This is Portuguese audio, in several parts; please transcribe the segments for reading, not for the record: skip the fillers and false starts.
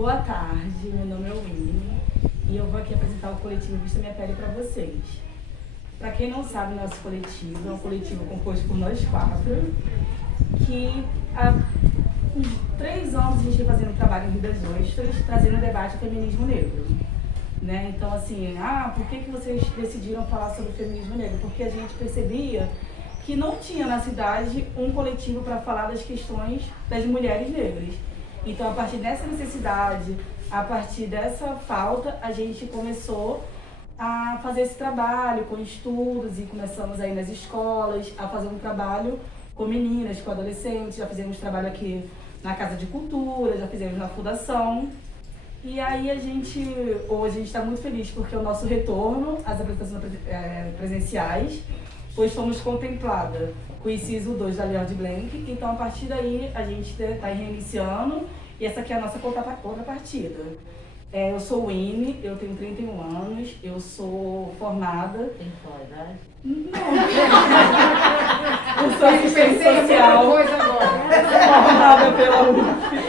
Boa tarde, meu nome é Winnie e eu vou aqui apresentar o coletivo Vista Minha Pele para vocês. Para quem não sabe, nosso coletivo é um coletivo composto por nós quatro, que há uns 3 anos a gente vem fazendo um trabalho em Rio das Ostras, trazendo o debate ao feminismo negro. Né? Então, assim, por que vocês decidiram falar sobre o feminismo negro? Porque a gente percebia que não tinha na cidade um coletivo para falar das questões das mulheres negras. Então, a partir dessa necessidade, a partir dessa falta, a gente começou a fazer esse trabalho com estudos e começamos aí nas escolas a fazer um trabalho com meninas, com adolescentes, já fizemos trabalho aqui na Casa de Cultura, já fizemos na Fundação. E aí hoje a gente está muito feliz porque o nosso retorno às apresentações presenciais, pois fomos contemplada com o inciso 2 da Lei Aldir Blanc. Então, a partir daí, a gente está reiniciando e essa aqui é a nossa contrapartida. Eu sou Winnie, eu tenho 31 anos, eu sou formada... Tem qual idade? Não. Eu sou assistente social. Formada pela UF.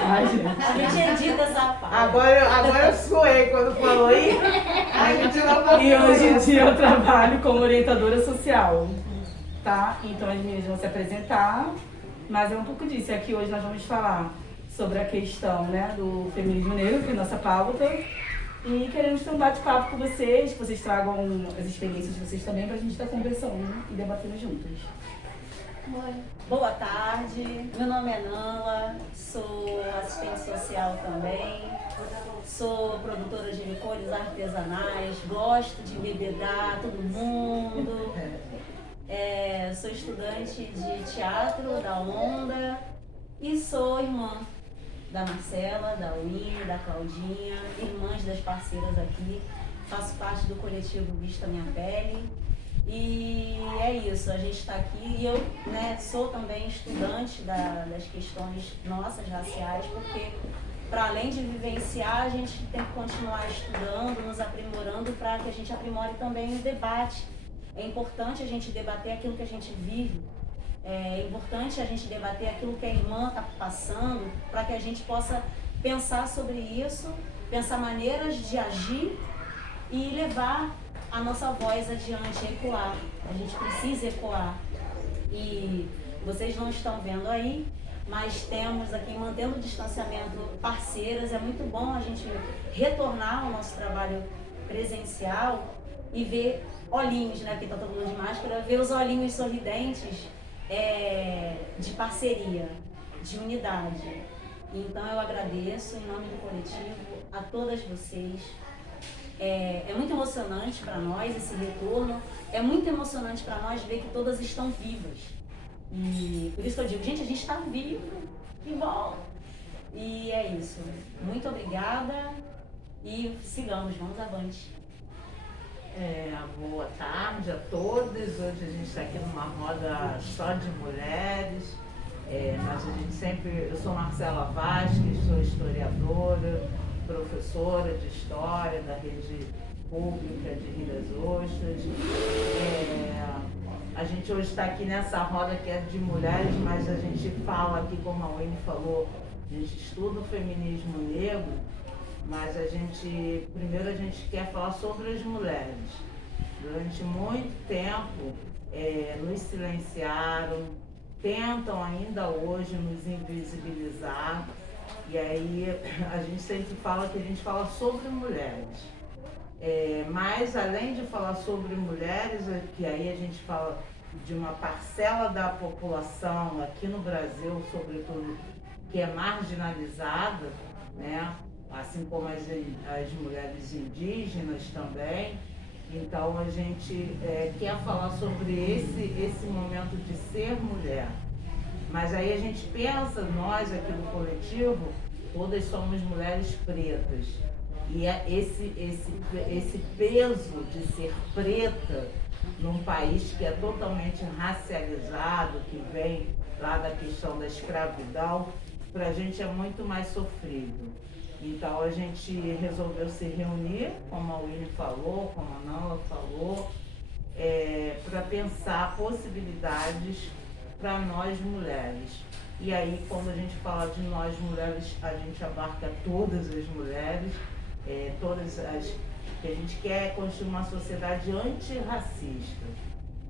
Ai, gente. A gente edita essa parte. Agora eu suei quando falou aí. A gente não conseguiu. E hoje em dia eu trabalho como orientadora social, tá? Então as meninas vão se apresentar, mas é um pouco disso. Aqui hoje nós vamos falar sobre a questão, né, do feminismo negro, que é a nossa pauta. E queremos ter um bate-papo com vocês, que vocês tragam as experiências de vocês também, pra gente estar conversando e debatendo juntas. Boa tarde, meu nome é Nala, sou assistente social também, sou produtora de licores artesanais, gosto de embebedar todo mundo, sou estudante de teatro da Onda e sou irmã da Marcela, da Winnie, da Claudinha, irmãs das parceiras aqui, faço parte do coletivo Vista Minha Pele. E é isso, a gente está aqui e eu, né, sou também estudante das questões nossas raciais, porque para além de vivenciar, a gente tem que continuar estudando, nos aprimorando para que a gente aprimore também o debate. É importante a gente debater aquilo que a gente vive, é importante a gente debater aquilo que a irmã está passando, para que a gente possa pensar sobre isso, pensar maneiras de agir e levar a nossa voz adiante, ecoar. A gente precisa ecoar. E vocês não estão vendo aí, mas temos aqui, mantendo o distanciamento, parceiras. É muito bom a gente retornar ao nosso trabalho presencial e ver olhinhos, né, porque está todo mundo de máscara, ver os olhinhos sorridentes de parceria, de unidade. Então eu agradeço em nome do coletivo a todas vocês. É muito emocionante para nós esse retorno, é muito emocionante para nós ver que todas estão vivas. E por isso que eu digo, gente, a gente está vivo, que bom! E é isso. Muito obrigada e sigamos, vamos avante. Boa tarde a todos. Hoje a gente está aqui numa roda só de mulheres. Mas a gente sempre... Eu sou Marcela Vasques, sou historiadora, professora de História da Rede Pública de Rio das Ostras. A gente hoje está aqui nessa roda que é de mulheres, mas a gente fala aqui, como a Winnie falou, a gente estuda o feminismo negro, mas primeiro a gente quer falar sobre as mulheres. Durante muito tempo nos silenciaram, tentam ainda hoje nos invisibilizar. E aí a gente sempre fala que a gente fala sobre mulheres. Mas além de falar sobre mulheres, que aí a gente fala de uma parcela da população aqui no Brasil, sobretudo, que é marginalizada, né? Assim como as mulheres indígenas também. Então a gente quer falar sobre esse momento de ser mulher. Mas aí a gente pensa, nós aqui do coletivo, todas somos mulheres pretas. E esse peso de ser preta num país que é totalmente racializado, que vem lá da questão da escravidão, para a gente é muito mais sofrido. Então a gente resolveu se reunir, como a Winnie falou, como a Nala falou, para pensar possibilidades para nós mulheres. E aí, quando a gente fala de nós mulheres, a gente abarca todas as mulheres, todas as que a gente quer construir uma sociedade antirracista.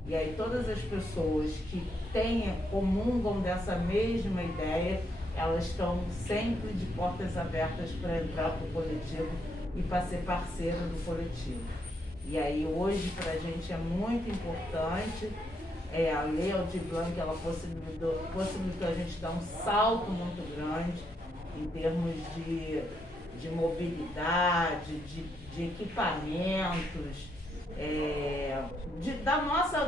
E aí todas as pessoas que comungam dessa mesma ideia, elas estão sempre de portas abertas para entrar para o coletivo e para ser parceira do coletivo. E aí hoje para a gente é muito importante, a Lei Aldir Blanc, ela possibilitou a gente dar um salto muito grande em termos de mobilidade, de equipamentos,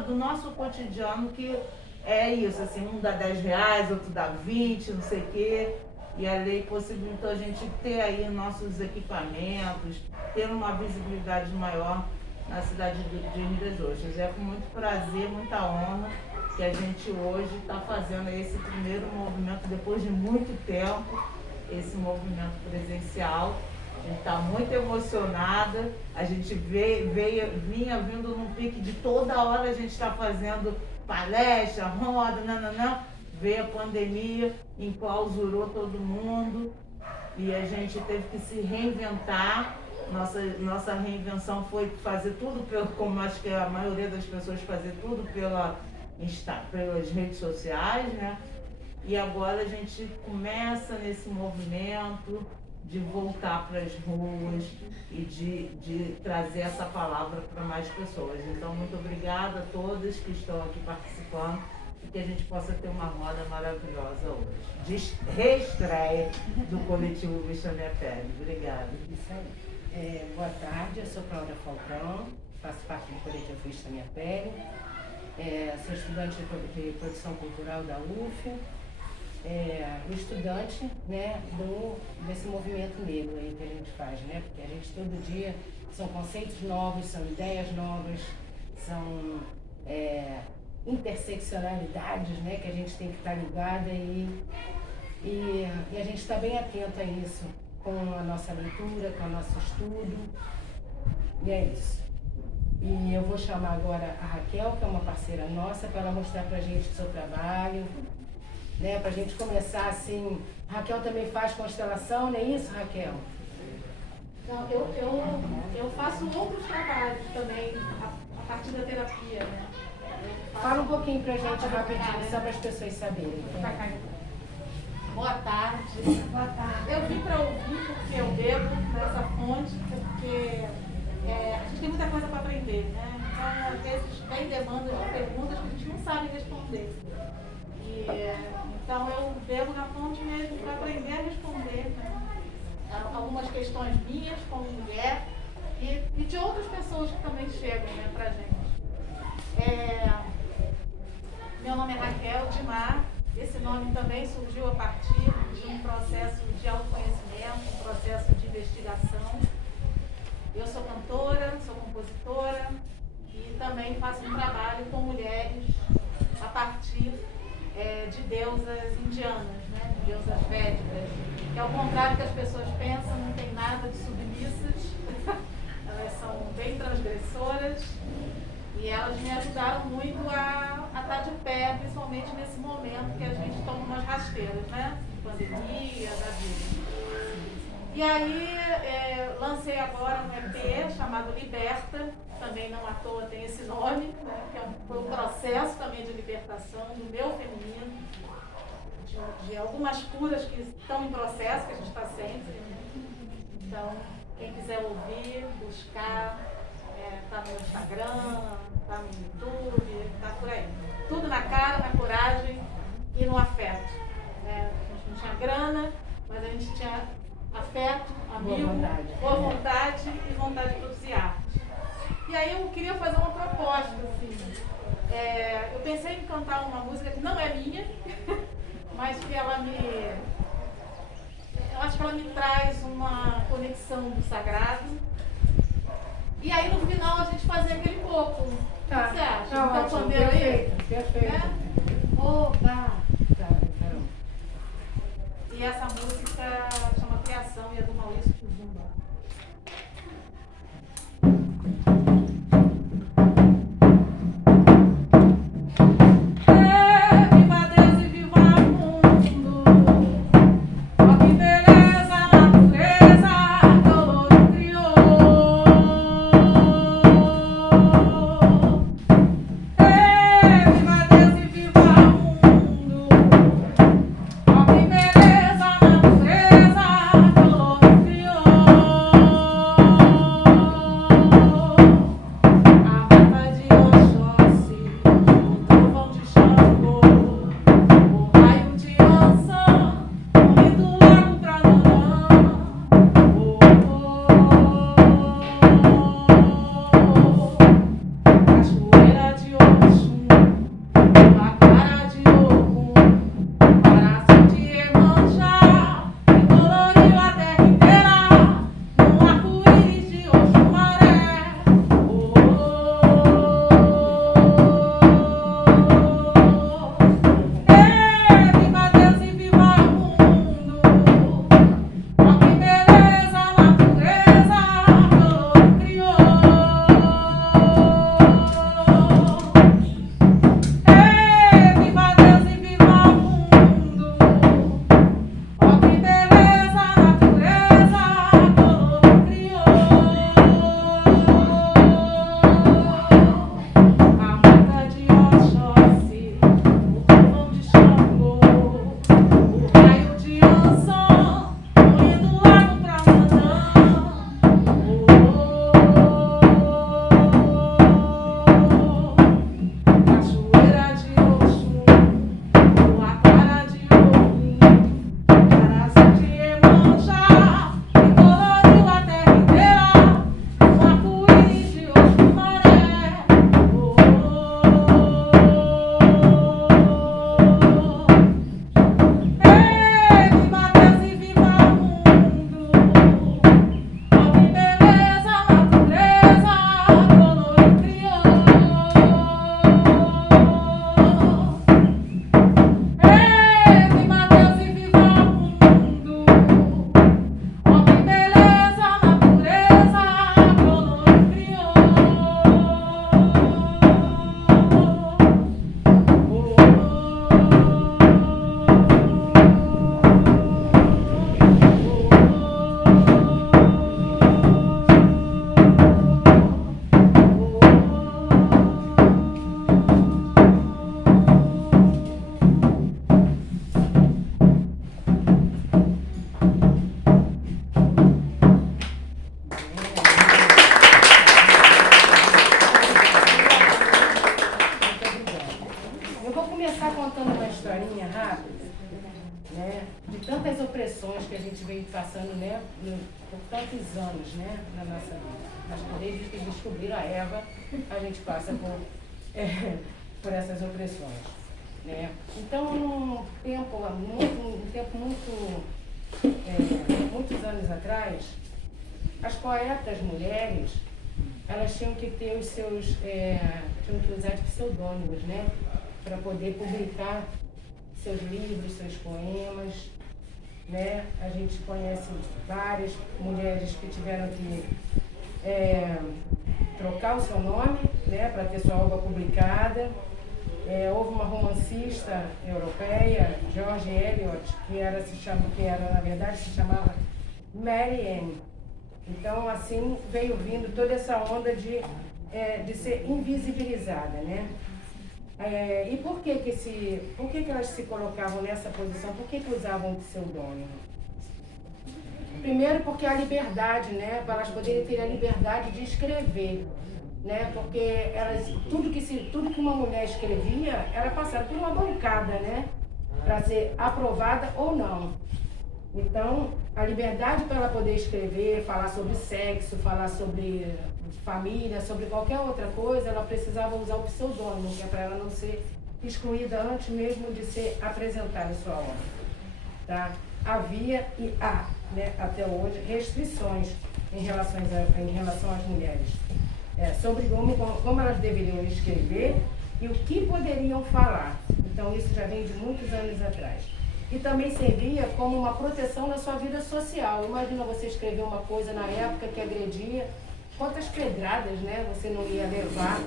do nosso cotidiano, que é isso, assim, um dá R$10, outro dá 20, não sei o quê. E a lei possibilitou a gente ter aí nossos equipamentos, ter uma visibilidade maior na cidade de Rio das Ostras. É com muito prazer, muita honra que a gente hoje está fazendo esse primeiro movimento, depois de muito tempo, esse movimento presencial. A gente está muito emocionada, a gente vinha vindo num pique de toda hora a gente está fazendo palestra, roda, veio a pandemia, enclausurou todo mundo e a gente teve que se reinventar. Nossa reinvenção foi fazer tudo como acho que a maioria das pessoas fazer tudo pelas redes sociais, né? E agora a gente começa nesse movimento de voltar para as ruas e de trazer essa palavra para mais pessoas. Então, muito obrigada a todas que estão aqui participando e que a gente possa ter uma roda maravilhosa hoje. De reestreia do coletivo Vista Minha Pele. Obrigada. Isso aí. Boa tarde, eu sou Cláudia Falcão, faço parte do coletivo Vista Minha Pele, sou estudante de produção cultural da UF, o estudante, né, desse movimento negro aí que a gente faz, né? Porque a gente todo dia são conceitos novos, são ideias novas, são interseccionalidades, né, que a gente tem que estar ligada e a gente está bem atento a isso com a nossa leitura, com o nosso estudo, e é isso. E eu vou chamar agora a Raquel, que é uma parceira nossa, para ela mostrar pra gente o seu trabalho, né, pra gente começar assim. Raquel também faz constelação, não é isso, Raquel? Não, eu faço outros trabalhos também, a partir da terapia, né? Fala um pouquinho pra gente rapidinho, só para as pessoas saberem. Boa tarde. Boa tarde. Eu vim para ouvir porque eu bebo nessa fonte, porque a gente tem muita coisa para aprender, né? Então, às vezes, vem demandas de perguntas que a gente não sabe responder. Então, eu bebo na fonte mesmo para aprender a responder, né? Algumas questões minhas como mulher e de outras pessoas que também chegam, né, para a gente. Meu nome é Raquel Dimar. Esse nome também surgiu a partir de um processo de autoconhecimento, um processo de investigação. Eu sou cantora, sou compositora e também faço um trabalho com mulheres a partir de deusas indianas, né? Deusas védicas, que ao contrário que as pessoas pensam, não tem nada de submissas, elas são bem transgressoras. E elas me ajudaram muito a estar de pé, principalmente nesse momento que a gente toma umas rasteiras, né? Pandemia, da vida. E aí, lancei agora um EP chamado Liberta, também não à toa tem esse nome, né? Que foi um processo também de libertação do meu feminino, de algumas curas que estão em processo, que a gente está sempre. Né? Então, quem quiser ouvir, buscar, tá no Instagram, tá no YouTube, tá por aí. Tudo na cara, na coragem e no afeto. Né? A gente não tinha grana, mas a gente tinha afeto, amigo, boa vontade e vontade de produzir arte. E aí eu queria fazer uma proposta, assim. Eu pensei em cantar uma música que não é minha, mas que ela eu acho que ela me traz uma conexão do sagrado. E aí no final a gente fazer aquele coco. Tá. O que você acha? Tá Então, ótimo, pandeiro aí? perfeito. Oba! Tá, então. E essa música chama Criação e é do Maurício Kuzumba. Viva tantas opressões que a gente veio passando, né, por tantos anos, né, na nossa vida. Acho que desde que descobriram a Eva, a gente passa por essas opressões, né. Então, muitos anos atrás, as poetas mulheres, elas tinham que ter os seus, tinham que usar de pseudônimos, né, para poder publicar seus livros, seus poemas, né? A gente conhece várias mulheres que tiveram que trocar o seu nome, né, para ter sua obra publicada. Houve uma romancista europeia, George Eliot, na verdade se chamava Mary Ann. Então, assim, veio vindo toda essa onda de ser invisibilizada, né? E por que elas se colocavam nessa posição? Por que usavam pseudônimo? Primeiro porque a liberdade, né? Para elas poderem ter a liberdade de escrever, né? Porque tudo que uma mulher escrevia era passado por uma bancada, né? Para ser aprovada ou não. Então, a liberdade para ela poder escrever, falar sobre sexo, falar sobre família, sobre qualquer outra coisa, ela precisava usar o pseudônimo, que é para ela não ser excluída antes mesmo de ser apresentada sua obra. Tá? Havia e há, né, até hoje, restrições em relação às mulheres, sobre como elas deveriam escrever e o que poderiam falar. Então, isso já vem de muitos anos atrás. E também servia como uma proteção na sua vida social. Imagina você escrever uma coisa na época que agredia, quantas pedradas, né, você não ia levar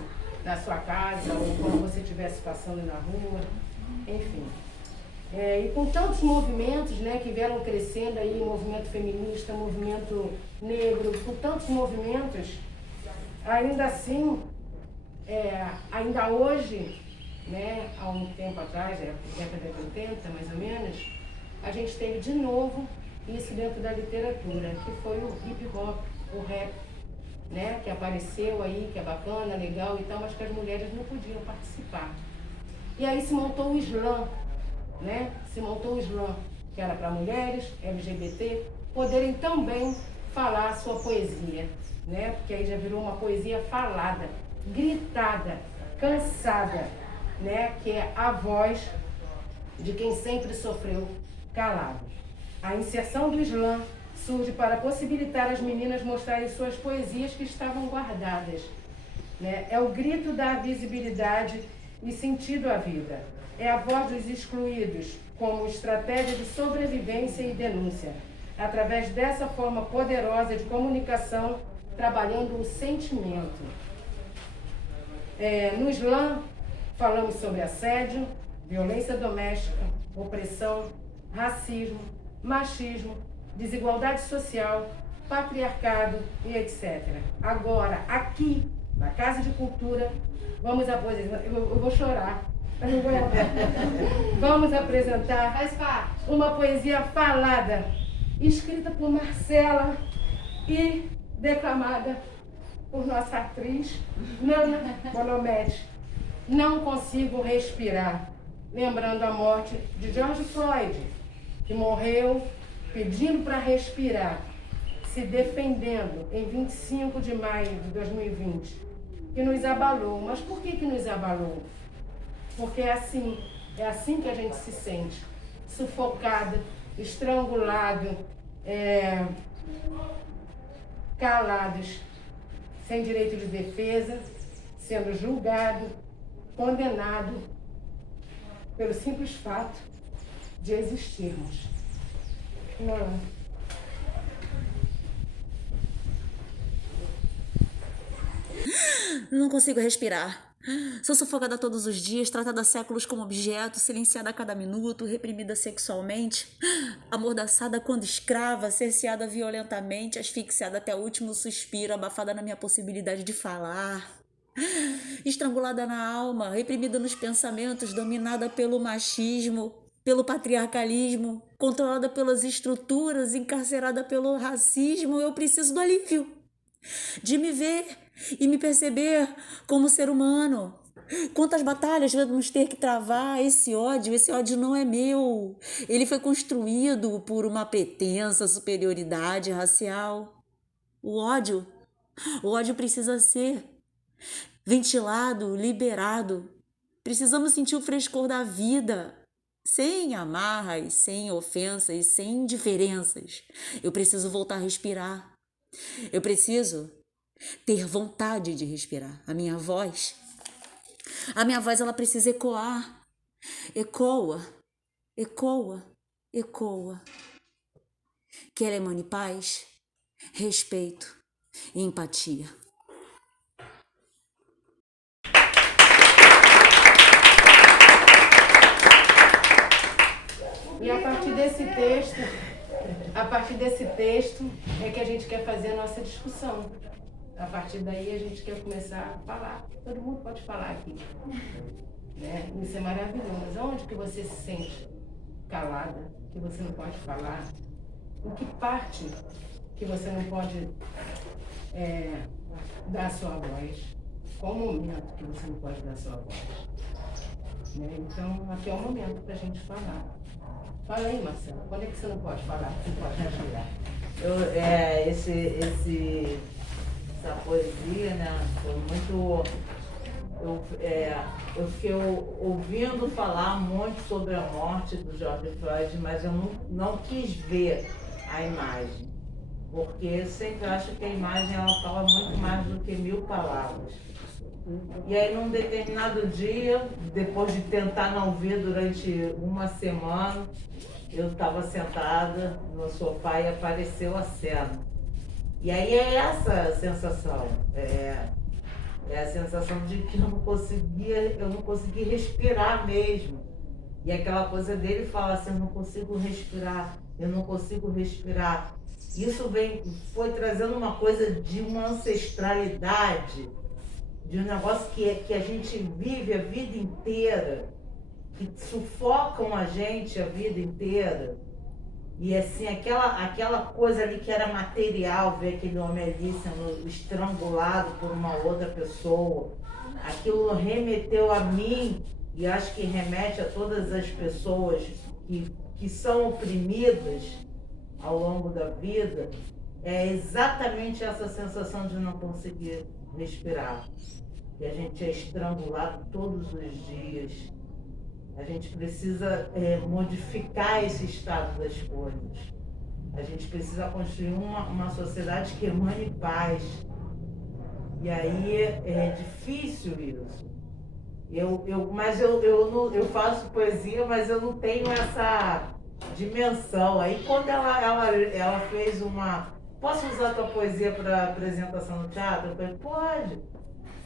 na sua casa ou quando você estivesse passando na rua, enfim. E com tantos movimentos, né, que vieram crescendo aí, movimento feminista, movimento negro, com tantos movimentos, ainda assim, ainda hoje, né, há um tempo atrás, década de 80 mais ou menos, a gente teve de novo isso dentro da literatura, que foi o hip hop, o rap, né, que apareceu aí, que é bacana, legal e tal, mas que as mulheres não podiam participar. E aí se montou o slam, né, que era para mulheres, LGBT, poderem também falar a sua poesia, né, porque aí já virou uma poesia falada, gritada, cansada, né, que é a voz de quem sempre sofreu calado. A inserção do slam surge para possibilitar as meninas mostrarem suas poesias que estavam guardadas, né? É o grito da visibilidade e sentido à vida. É a voz dos excluídos como estratégia de sobrevivência e denúncia, através dessa forma poderosa de comunicação, trabalhando o sentimento. No slam, falamos sobre assédio, violência doméstica, opressão, racismo, machismo, desigualdade social, patriarcado e etc. Agora, aqui, na Casa de Cultura, vamos apresentar... Eu vou chorar. Vamos apresentar uma poesia falada, escrita por Marcela e declamada por nossa atriz, Nana Bonomedes. Não consigo respirar, lembrando a morte de George Floyd, que morreu pedindo para respirar, se defendendo em 25 de maio de 2020, que nos abalou. Mas por que nos abalou? Porque é assim que a gente se sente, sufocado, estrangulado, calados, sem direito de defesa, sendo julgado, condenado pelo simples fato de existirmos. Não consigo respirar. Sou sufocada todos os dias, tratada há séculos como objeto, silenciada a cada minuto, reprimida sexualmente, amordaçada quando escrava, cerceada violentamente, asfixiada até o último suspiro, abafada na minha possibilidade de falar, estrangulada na alma, reprimida nos pensamentos, dominada pelo machismo, pelo patriarcalismo, controlada pelas estruturas, encarcerada pelo racismo. Eu preciso do alívio, de me ver e me perceber como ser humano, Quantas batalhas vamos ter que travar? Esse ódio não é meu. Ele foi construído por uma pretensa superioridade racial. O ódio precisa ser ventilado, liberado. Precisamos sentir o frescor da vida, sem amarras, sem ofensas, sem indiferenças. Eu preciso voltar a respirar. Eu preciso ter vontade de respirar. A minha voz, ela precisa ecoar. Ecoa, ecoa, ecoa. Que ela emane paz, respeito e empatia. E a partir desse texto é que a gente quer fazer a nossa discussão. A partir daí a gente quer começar a falar. Todo mundo pode falar aqui. Né? Isso é maravilhoso. Onde que você se sente calada, que você não pode falar? Em que parte que você não pode dar a sua voz? Qual o momento que você não pode dar a sua voz? Né? Então, aqui é o momento para a gente falar. Fala aí, Marcelo, quando é que você não pode falar? Você pode respirar? Essa poesia, né, foi muito... Eu fiquei ouvindo falar muito sobre a morte do George Floyd, mas eu não quis ver a imagem, porque eu sempre acho que a imagem ela fala muito mais do que 1000 palavras. E aí, num determinado dia, depois de tentar não ver durante uma semana, eu estava sentada no sofá e apareceu a cena. E aí é essa sensação, é a sensação de que eu não consegui respirar mesmo. E aquela coisa dele fala assim, eu não consigo respirar. Isso foi trazendo uma coisa de uma ancestralidade, de um negócio que a gente vive a vida inteira, que sufocam a gente a vida inteira. E assim, aquela coisa ali que era material, ver aquele homem ali sendo estrangulado por uma outra pessoa, aquilo remeteu a mim, e acho que remete a todas as pessoas que são oprimidas ao longo da vida, é exatamente essa sensação de não conseguir respirar. E a gente é estrangulado todos os dias. A gente precisa modificar esse estado das coisas. A gente precisa construir uma sociedade que emane paz. E aí é difícil isso. Eu faço poesia, mas eu não tenho essa dimensão. Aí quando ela fez uma... Posso usar a tua poesia para apresentação no teatro? Eu falei, pode.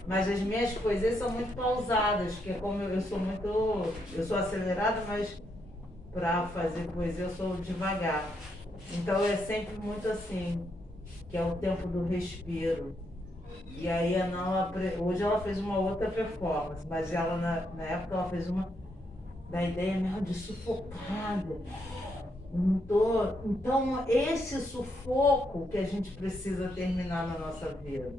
Mas as minhas poesias são muito pausadas, porque como eu sou acelerada, mas para fazer poesia eu sou devagar. Então é sempre muito assim, que é o tempo do respiro. E aí a Nala, hoje ela fez uma outra performance, mas ela na época ela fez uma da ideia mesmo de sufocada. Então esse sufoco que a gente precisa terminar na nossa vida.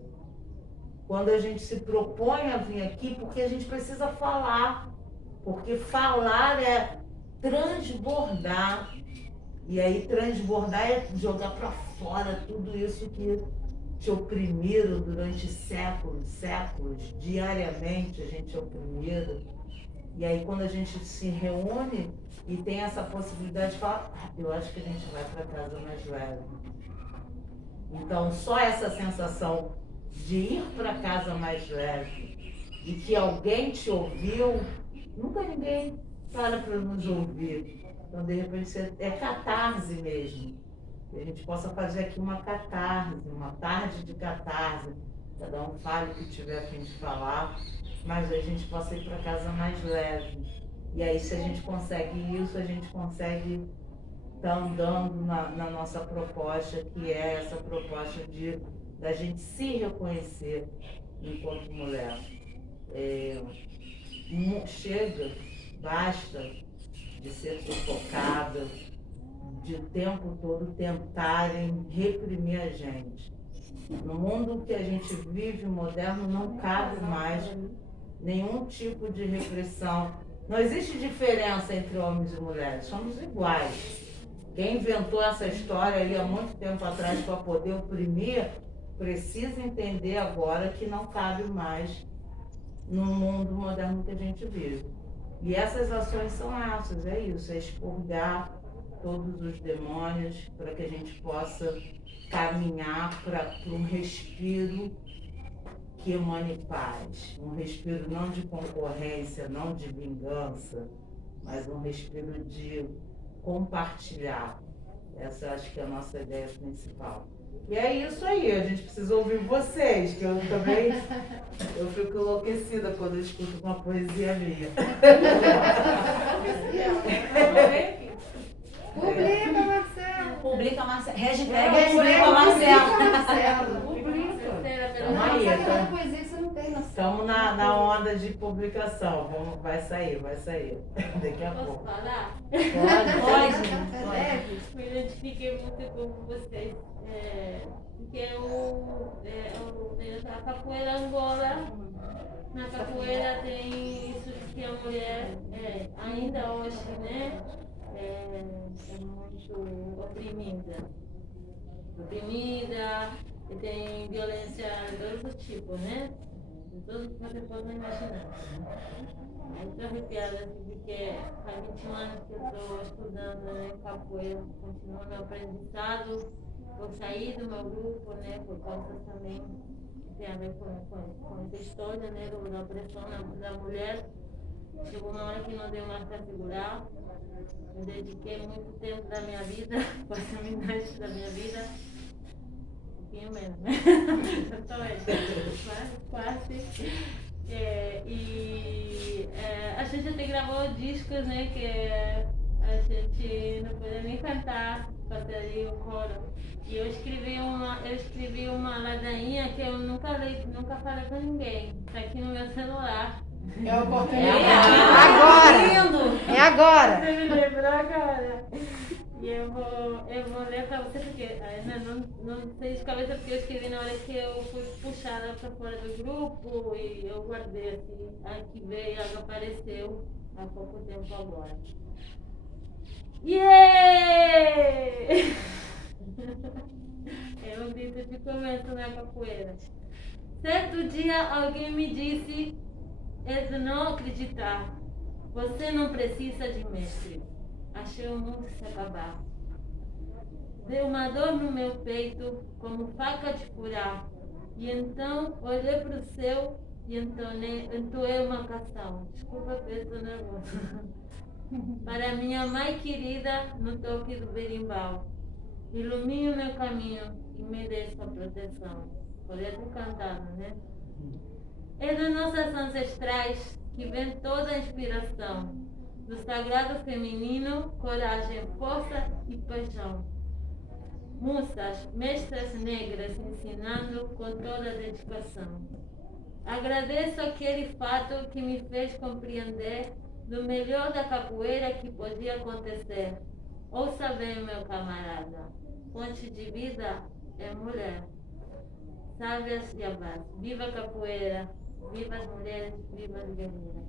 Quando a gente se propõe a vir aqui, porque a gente precisa falar. Porque falar é transbordar. E aí transbordar é jogar para fora tudo isso que te oprimiram durante séculos, diariamente a gente é oprimido. E aí quando a gente se reúne e tem essa possibilidade de falar, eu acho que a gente vai para casa mais leve. Então só essa sensação de ir para casa mais leve e que alguém te ouviu, nunca ninguém para nos ouvir. Então, de repente, é catarse mesmo. Que a gente possa fazer aqui uma catarse, uma tarde de catarse. Cada um fale o que tiver a fim de falar, mas a gente possa ir para casa mais leve. E aí, se a gente consegue isso, a gente consegue estar andando na nossa proposta, que é essa proposta da gente se reconhecer enquanto mulher. Chega, basta de ser sufocada, de o tempo todo tentarem reprimir a gente. No mundo que a gente vive, moderno, não cabe mais nenhum tipo de repressão. Não existe diferença entre homens e mulheres, somos iguais. Quem inventou essa história aí há muito tempo atrás para poder oprimir, precisa entender agora que não cabe mais no mundo moderno que a gente vive. E essas ações são essas, é isso, é expurgar todos os demônios para que a gente possa caminhar para um respiro que emane paz, um respiro não de concorrência, não de vingança, mas um respiro de compartilhar. Essa acho que é a nossa ideia principal. E é isso aí, a gente precisa ouvir vocês, que eu também fico enlouquecida quando eu escuto uma poesia minha. Publica, Marcelo. Publica Marcelo. Hashtag publica Marcelo. Tamo aí, Marcelo, poesia que você não tem noção. estamos na onda de publicação. Vai sair. Daqui a Posso pouco. falar? Pode. Me identifiquei muito com vocês. Porque eu tenho a capoeira Angola. Na capoeira tem isso de que a mulher, ainda hoje, né, é muito oprimida. E tem violência de todos os tipos, né? De todos que você pode imaginar. Eu estou arrepiada assim, porque há 21 anos que eu estou estudando, né, capoeira, continuo meu aprendizado. Eu saí do meu grupo, né, por causa também que tem a ver com essa história, né, da opressão da mulher. Chegou uma hora que não deu mais para segurar. Eu dediquei muito tempo da minha vida, quase a metade da minha vida. Um pouquinho menos, né? Quase. A gente até gravou discos, né, que a gente não podia nem cantar, fazer o coro. E eu escrevi uma ladainha que eu nunca falei pra ninguém. Tá aqui no meu celular. É a oportunidade. Lindo! É agora. Você me lembrou agora. E eu vou ler pra você, porque ainda não sei de cabeça, porque eu escrevi na hora que eu fui puxada pra fora do grupo e eu guardei assim. Aí que veio, ela apareceu há pouco tempo agora. Yeah! É um dito de começo na capoeira. Certo dia alguém me disse: é de não acreditar. Você não precisa de mestre. Achei o mundo se acabar. Deu uma dor no meu peito, como faca de furar. E então olhei para o céu e entoei uma canção. Desculpa, eu estou nervosa. Para minha mãe querida, no toque do berimbau. Ilumine o meu caminho e me dê sua proteção. Poder ter cantado, né? É dos nossos ancestrais que vem toda a inspiração. Do sagrado feminino, coragem, força e paixão. Moças, mestras negras ensinando com toda a dedicação. Agradeço aquele fato que me fez compreender do melhor da capoeira que podia acontecer. Ouça bem, meu camarada, fonte de vida é mulher. Sábias e abás. Viva a capoeira, viva as mulheres, viva as guerreiras.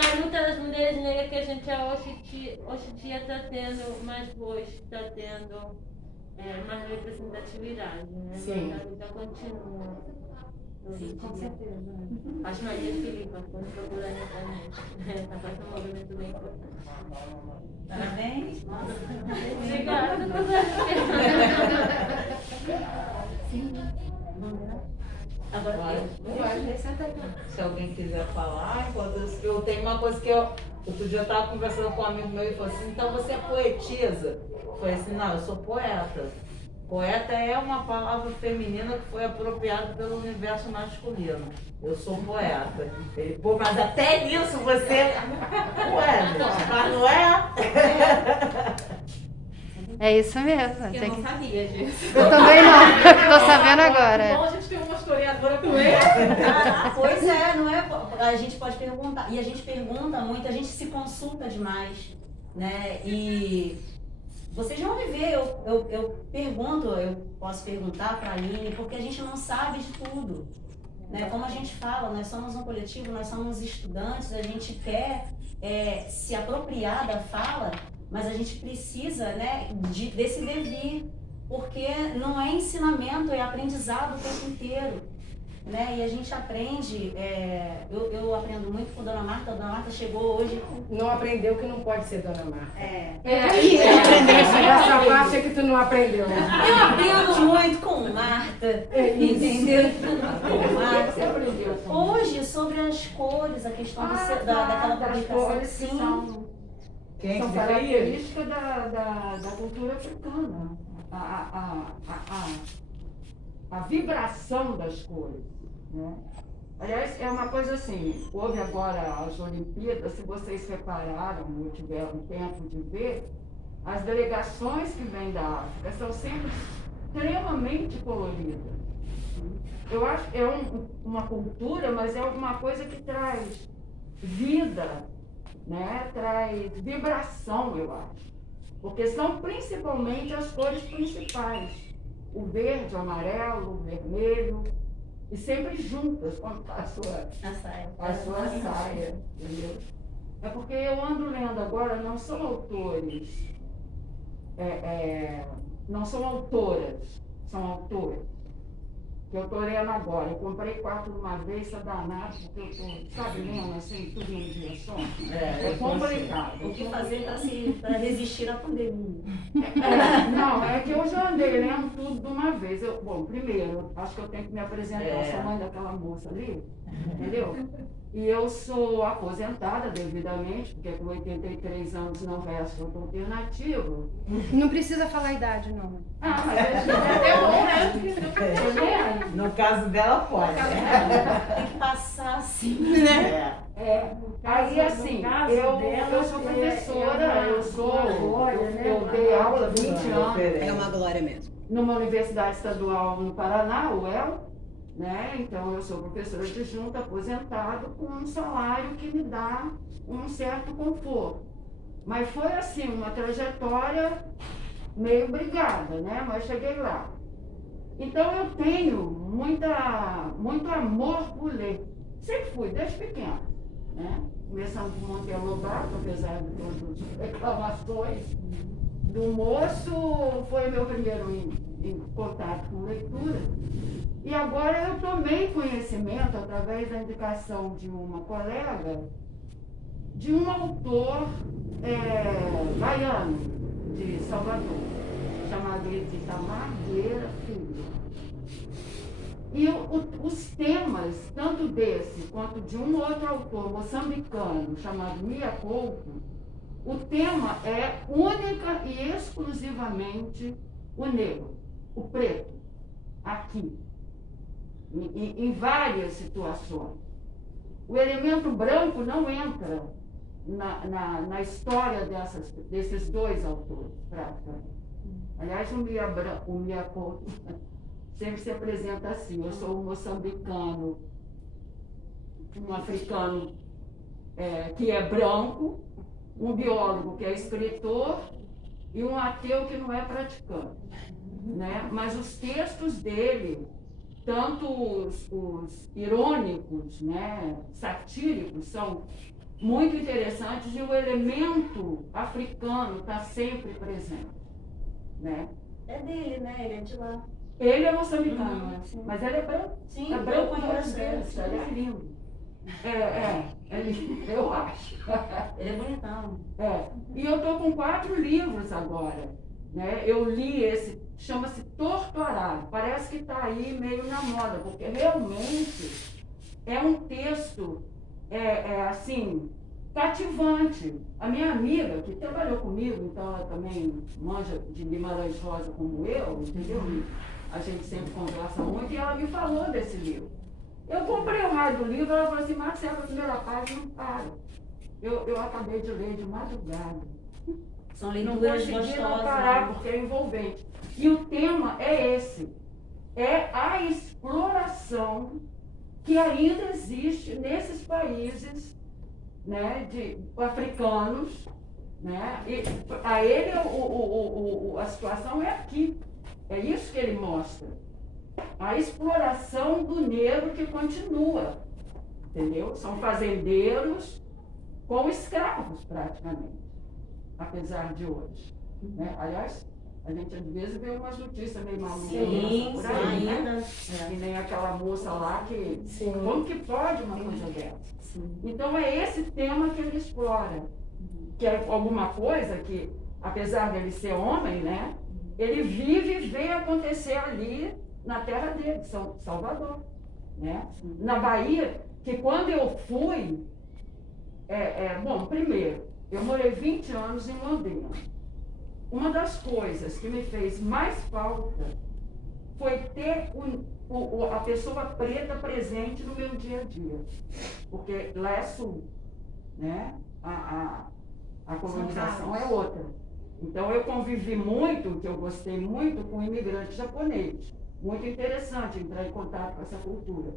Na luta das mulheres negras que a gente hoje em dia está tendo mais voz, está tendo mais representatividade, né? Sim. A luta continua. Sim, com certeza. Acho Maria Filipa, quando procurar na internet. Essa faz um movimento bem importante. Parabéns. Obrigada. Agora Se alguém quiser falar, eu tenho uma coisa que outro dia eu estava conversando com um amigo meu e falou assim: então você é poetisa? Eu falei assim: não, eu sou poeta. Poeta é uma palavra feminina que foi apropriada pelo universo masculino. Eu sou poeta. Ele, pô, mas até nisso você. Ué, mas não é? É isso mesmo. eu não sabia disso. Eu também não. Tô sabendo agora. Bom, a gente tem uma historiadora também. Pois é, não é? A gente pode perguntar. E a gente pergunta muito, a gente se consulta demais, né? E Vocês vão viver, eu pergunto, eu posso perguntar para a Aline, porque a gente não sabe de tudo. Né? Como a gente fala, nós somos um coletivo, nós somos estudantes, a gente quer se apropriar da fala, mas a gente precisa, né, desse devir, porque não é ensinamento, é aprendizado o tempo inteiro. Né? E a gente aprende, eu aprendo muito com a Dona Marta chegou hoje. Não aprendeu que não pode ser Dona Marta. Essa parte é que tu não aprendeu. Eu aprendo muito com Marta, entendeu? Com Marta. Hoje, sobre as cores, a questão daquela publicação. Sim. São características da cultura africana. A vibração das cores. Né? Aliás, é uma coisa assim, houve agora as Olimpíadas, se vocês repararam ou tiveram tempo de ver, as delegações que vêm da África são sempre extremamente coloridas. Eu acho que é uma cultura, mas é alguma coisa que traz vida, né? Traz vibração, eu acho. Porque são principalmente as cores principais. O verde, o amarelo, o vermelho, e sempre juntas com a sua saia, entendeu? É porque eu ando lendo agora, não são autores, não são autoras, são autores. Que eu estou lendo agora. Eu comprei 4 de uma vez, tá danado, porque eu estou, sabe, lendo assim, tudo em um dia só. É complicado. O que fazer para resistir à pandemia? Não, é que eu já andei lendo tudo de uma vez. Bom, primeiro, acho que eu tenho que me apresentar. Eu sou mãe daquela moça ali, entendeu? E eu sou aposentada devidamente, porque com 83 anos não resta outro alternativo. Não precisa falar a idade, não. Ah, mas é bom, né? No caso dela, pode. Tem que passar assim, né? Aí assim, eu sou professora, eu dei aula há 20 anos. É uma glória mesmo. Numa universidade estadual no Paraná, UEL, né? Então eu sou professora adjunta, aposentado, com um salário que me dá um certo conforto. Mas foi assim, uma trajetória meio brigada, né? Mas cheguei lá. Então eu tenho muito amor por ler. Sempre fui, desde pequena, né? Começando com Monteiro Lobato, apesar de todas as reclamações do moço, foi meu primeiro em contato com leitura. E agora eu tomei conhecimento, através da indicação de uma colega, de um autor baiano, de Salvador, chamado Itamar Vieira Filho. E os temas, tanto desse quanto de um outro autor moçambicano, chamado Mia Couto, o tema é única e exclusivamente o negro, o preto, aqui, em várias situações. O elemento branco não entra na história desses dois autores, praticamente. Aliás, o Mia Couto sempre se apresenta assim: eu sou um moçambicano, um africano que é branco, um biólogo que é escritor e um ateu que não é praticante, né? Mas os textos dele, tanto os irônicos, né, satíricos, são muito interessantes, e o elemento africano está sempre presente, né? É dele, né? Ele é de lá. Ele é moçambicano, mas ele é branco. Sim, É branco, eu conheço ele. ele é lindo. É lindo, eu acho. Ele é bonitão. E eu estou com 4 livros agora, né? Eu li esse, chama-se Torturado. Parece que está aí meio na moda, porque realmente é um texto, assim, cativante. A minha amiga, que trabalhou comigo, então ela também manja de Guimarães Rosa como eu, entendeu? A gente sempre conversa muito, e ela me falou desse livro. Eu comprei o raio do livro, ela falou assim: Marcela, a primeira página não para. Eu acabei de ler de madrugada. São Não leituras consegui não gostosas. parar, porque é envolvente. E o tema é esse: é a exploração que ainda existe nesses países, né, africanos, né? E a ele a situação é aqui. É isso que ele mostra. A exploração do negro que continua, entendeu? São fazendeiros com escravos, praticamente, apesar de hoje, né? Aliás, a gente às vezes vê umas notícias meio malucas por aí, né? Que nem aquela moça lá que... Como que pode uma coisa dessa? Então é esse tema que ele explora, que é alguma coisa que, apesar dele ser homem, né? Ele vive e vê acontecer ali na terra dele, São Salvador, né? Na Bahia, que quando eu fui, bom, primeiro, eu morei 20 anos em Londrina. Uma das coisas que me fez mais falta foi ter a pessoa preta presente no meu dia a dia, porque lá é sul, né? A colonização é outra. Então eu convivi muito, que eu gostei muito, com imigrante japonês. Muito interessante entrar em contato com essa cultura.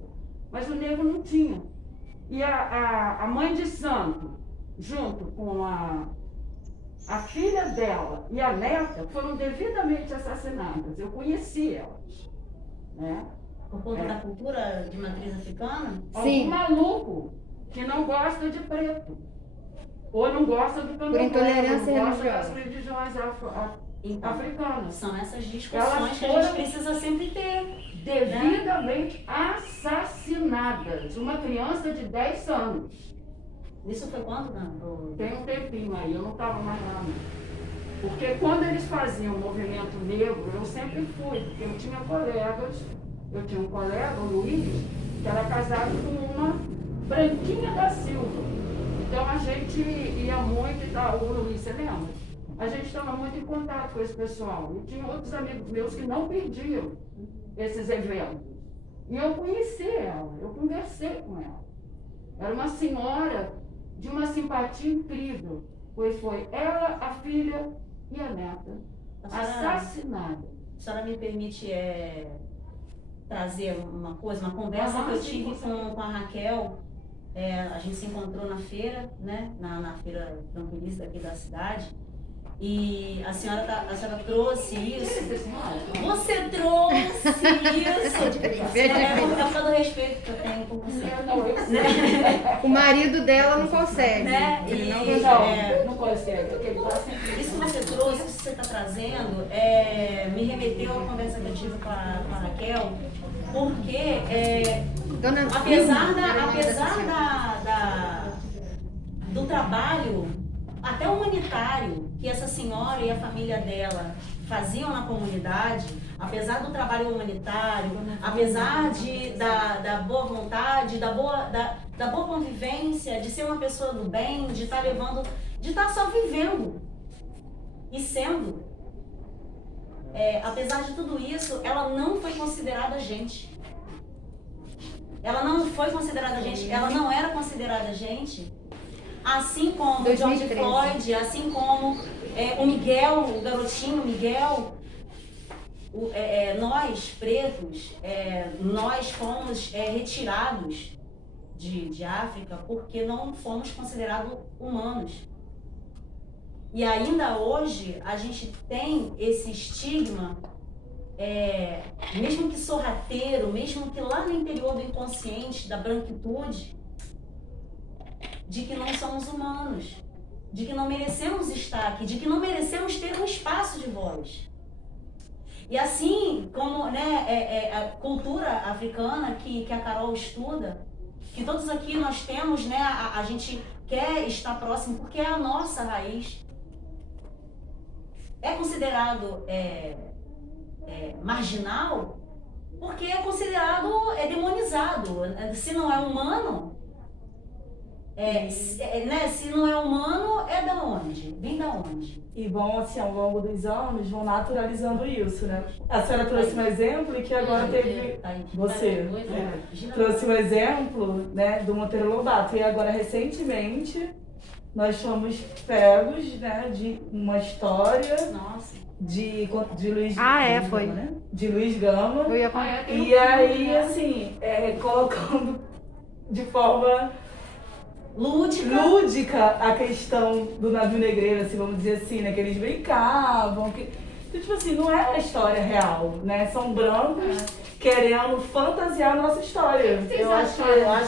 Mas o negro não tinha. E a mãe de santo, junto com a filha dela e a neta, foram devidamente assassinadas. Eu conheci elas, né? Por conta da cultura de matriz africana? Algum maluco que não gosta de preto. Ou não gosta do candomblé, intolerância não gosta das religiosa. religiões africanas. São essas Elas discussões que a foram gente precisa sempre ter. devidamente assassinadas. Uma criança de 10 anos. Isso foi quando, não? Tem um tempinho aí, eu não estava mais lá não. Porque quando eles faziam o movimento negro, eu sempre fui, porque eu tinha colegas, eu tinha um colega, o Luiz, que era casado com uma branquinha da Silva. Então a gente ia muito e tal, o Luiz, você lembra? A gente estava muito em contato com esse pessoal. E tinha outros amigos meus que não perdiam esses eventos. E eu conheci ela, eu conversei com ela. Era uma senhora de uma simpatia incrível, pois foi ela, a filha e a neta assassinada. A senhora me permite trazer uma coisa, uma conversa que eu tive com a Raquel. A gente se encontrou na feira, né? Na feira tranquilista aqui da cidade. E a senhora trouxe isso. Você trouxe isso. É por causa do respeito que eu tenho por você. O marido dela não consegue. Né? Não consegue. Isso que você trouxe, isso que você está trazendo, me remeteu à conversa que eu tive com a Raquel, porque apesar do trabalho até humanitário que essa senhora e a família dela faziam na comunidade, apesar do trabalho humanitário, apesar da boa vontade, da boa convivência, de ser uma pessoa do bem, de estar levando, de estar só vivendo e sendo, apesar de tudo isso, ela não foi considerada gente. Ela não foi considerada gente, ela não era considerada gente. Assim como o George Floyd, assim como o Miguel, o garotinho Miguel, nós pretos, nós fomos retirados de África porque não fomos considerados humanos. E ainda hoje a gente tem esse estigma, mesmo que sorrateiro, mesmo que lá no interior do inconsciente, da branquitude, de que não somos humanos, de que não merecemos estar aqui, de que não merecemos ter um espaço de voz. E assim como a cultura africana que a Carol estuda, que todos aqui nós temos, a gente quer estar próximo porque é a nossa raiz. É considerado marginal porque é considerado demonizado. Se não é humano, se não é humano, é da onde? Vem da onde? E bom, assim, ao longo dos anos, vão naturalizando isso, né? A senhora trouxe um exemplo e que agora teve... Você trouxe um exemplo, né, do Monteiro Lobato. E agora, recentemente, nós fomos pegos, né, de uma história... Nossa. De Luiz foi. Gama, né? De Luiz Gama. E aí, assim, colocando de forma lúdica a questão do navio negreiro, assim, vamos dizer assim, né? Que eles brincavam. Então, tipo assim, não é a história real, né? São brancos querendo fantasiar a nossa história. Eu acho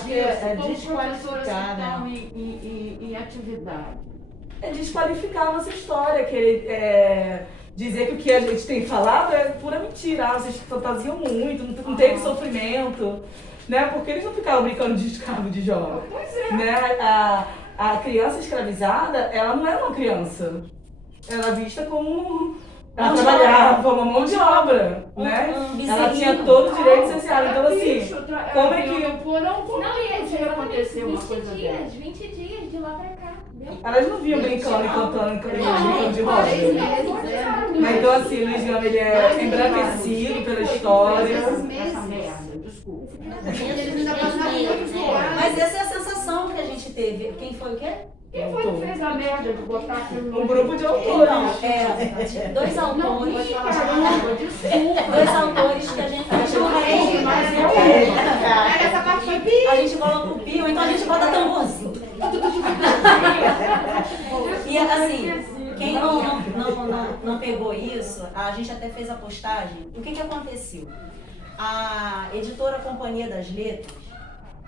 que é Como desqualificar, né? Em atividade. É desqualificar a nossa história, querer dizer que o que a gente tem falado é pura mentira. Ah, vocês fantasiam muito, não teve sofrimento, né? Porque eles não ficavam brincando de escravo de Jó. Pois é. Né? A criança escravizada, ela não era uma criança. Ela é vista como... Ela trabalhava uma mão de obra, né? Ela tinha todo o direito social. Então, assim, como é que... Podia acontecer uma 20 coisa dias, dessa. 20 dias de lá pra cá. Elas não vinham brincando e cantando brincando de roda. Mas então, assim, Luiz Gama, ele é embranquecido pela história. Essa merda, desculpa. Mas essa é a sensação que a gente teve. Quem foi o quê? Quem foi que fez a merda de botar aquilo Um grupo de autores. Então, dois autores. Caramba, desculpa. Dois autores que a gente não Mas Essa parte foi pi. A gente coloca o pio, então a gente bota tamborzinho. E assim, quem não pegou isso, a gente até fez a postagem. O que aconteceu? A editora Companhia das Letras,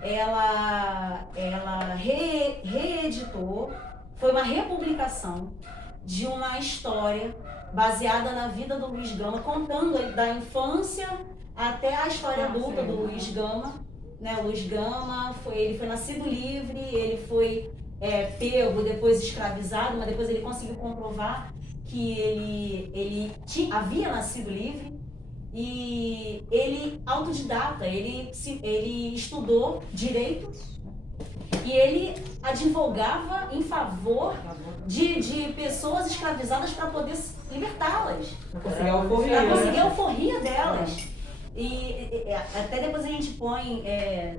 ela reeditou, foi uma republicação de uma história baseada na vida do Luiz Gama, contando da infância até a história adulta do Luiz Gama. Né? O Luiz Gama, ele foi nascido livre, ele foi pego, depois escravizado, mas depois ele conseguiu comprovar que ele havia nascido livre. E ele, autodidata, ele estudou direito e ele advogava em favor de pessoas escravizadas para poder libertá-las, Pra conseguir a para conseguir a alforria. alforria delas. E até depois a gente põe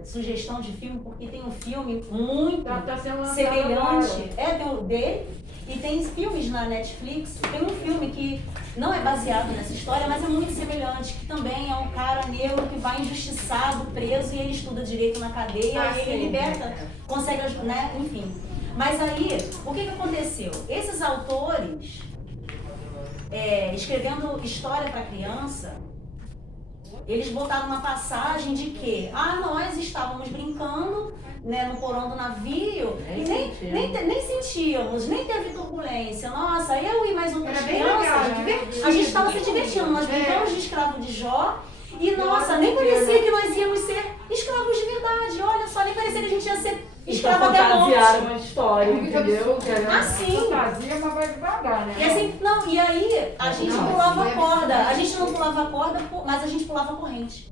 sugestão de filme, porque tem um filme muito Tá sendo lançado semelhante. agora. Tem o dele. E tem filmes na Netflix, tem um filme que não é baseado nessa história, mas é muito semelhante, que também é um cara negro que vai injustiçado, preso, e ele estuda direito na cadeia, e ele liberta, consegue, né, enfim. Mas aí, o que aconteceu? Esses autores, escrevendo história para criança, eles botaram uma passagem de que, nós estávamos brincando, né, no porão do navio e nem sentíamos, nem teve turbulência. Nossa, eu e mais outras crianças, a gente estava se divertindo, nós brincamos de escravo de Jó e, nossa, nem parecia que nós íamos ser escravos de verdade. Olha só, nem parecia que a gente ia ser escravo até a morte. Uma história, entendeu? Assim. Fantasia, mas vai devagar, né? E assim, e aí a gente pulava a corda. A gente não pulava a corda, mas a gente pulava a corrente.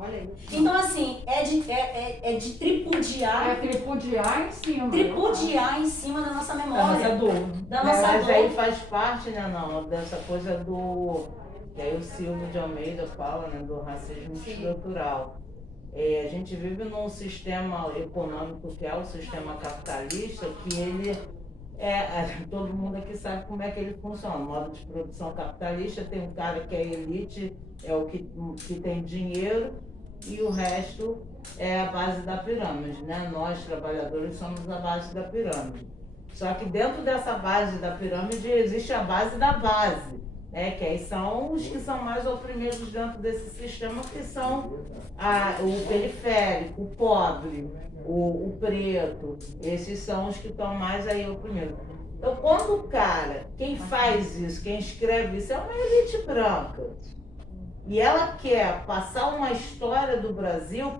Olha aí. Então, assim, é de tripudiar. Tripudiar em cima. Tripudiar em cima da nossa memória. Da nossa Mas dor. aí faz parte, né, dessa coisa do... Que aí o Silvio de Almeida fala, né, do racismo estrutural. A gente vive num sistema econômico que é o sistema capitalista, que ele todo mundo aqui sabe como é que ele funciona. O modo de produção capitalista tem um cara que é elite, é o que tem dinheiro, e o resto é a base da pirâmide, né? Nós, trabalhadores, somos a base da pirâmide. Só que dentro dessa base da pirâmide existe a base da base, né? Que aí são os que são mais oprimidos dentro desse sistema, que são o periférico, o pobre, o preto. Esses são os que estão mais aí oprimidos. Então, quando o cara, quem faz isso, quem escreve isso, é uma elite branca. E ela quer passar uma história do Brasil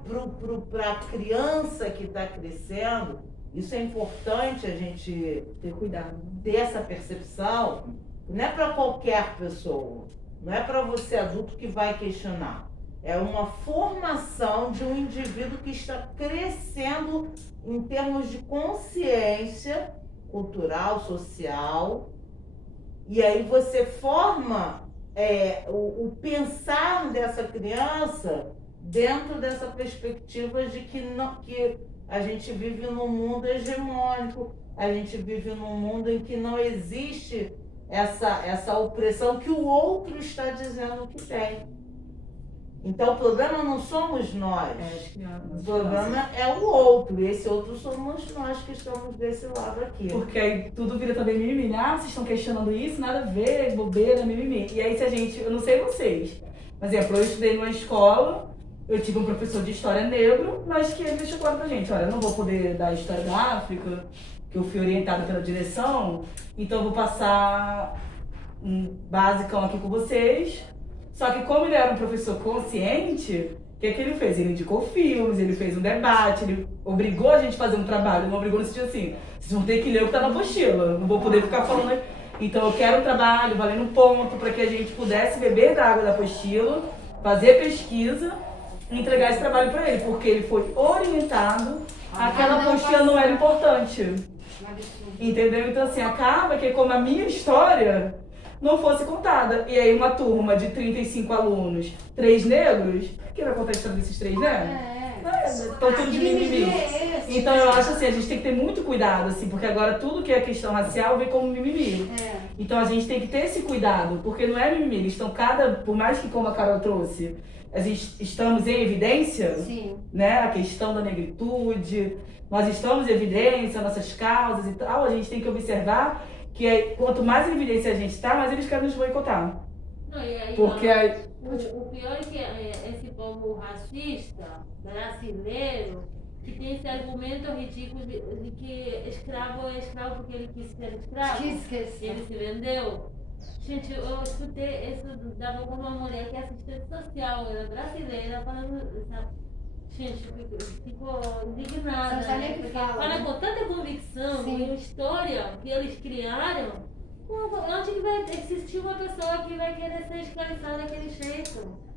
para a criança que está crescendo. Isso é importante a gente Ter cuidado. ter essa percepção. Não é para qualquer pessoa, não é para você adulto que vai questionar. É uma formação de um indivíduo que está crescendo em termos de consciência cultural, social. E aí você forma o pensar dessa criança dentro dessa perspectiva de que a gente vive num mundo hegemônico, a gente vive num mundo em que não existe essa opressão que o outro está dizendo que tem. Então o problema não somos nós. As crianças. O problema é o outro. E esse outro somos nós que estamos desse lado aqui. Porque aí tudo vira também mimimi. Ah, vocês estão questionando isso, nada a ver, bobeira, mimimi. E aí se a gente, eu não sei vocês, mas exemplo, eu estudei numa escola, eu tive um professor de história negro, mas que ele deixou claro pra gente, olha, eu não vou poder dar história da África, que eu fui orientada pela direção, então eu vou passar um basicão aqui com vocês. Só que como ele era um professor consciente, o que ele fez? Ele indicou filmes, ele fez um debate, ele obrigou a gente a fazer um trabalho, não obrigou no sentido assim, vocês vão ter que ler o que tá na apostila, não vou poder ficar falando. Então eu quero um trabalho valendo ponto para que a gente pudesse beber da água da apostila, fazer pesquisa e entregar esse trabalho para ele, porque ele foi orientado, aquela apostila não era importante. Entendeu? Então assim, acaba que como a minha história não fosse contada. E aí uma turma de 35 alunos, 3 negros, quem vai contar a história desses 3 negros? Estão tudo de mimimi. Então eu acho assim, a gente tem que ter muito cuidado, assim, porque agora tudo que é questão racial vem como mimimi. Então a gente tem que ter esse cuidado, porque não é mimimi, eles estão por mais que como a Carol trouxe, estamos em evidência, né? A questão da negritude, nós estamos em evidência, nossas causas e tal, a gente tem que observar que quanto mais em evidência a gente está, mais eles querem nos boicotar. Não, e aí, porque o pior é que esse povo racista, brasileiro, que tem esse argumento ridículo de que escravo é escravo porque ele quis ser escravo, ele se vendeu. Gente, eu escutei isso da boca de uma mulher que é assistente social, ela é brasileira, falando, sabe? Gente, ficou indignada, né? Porque fala com tanta convicção e história que eles criaram, onde que vai existir uma pessoa que vai querer ser escravizada daquele jeito?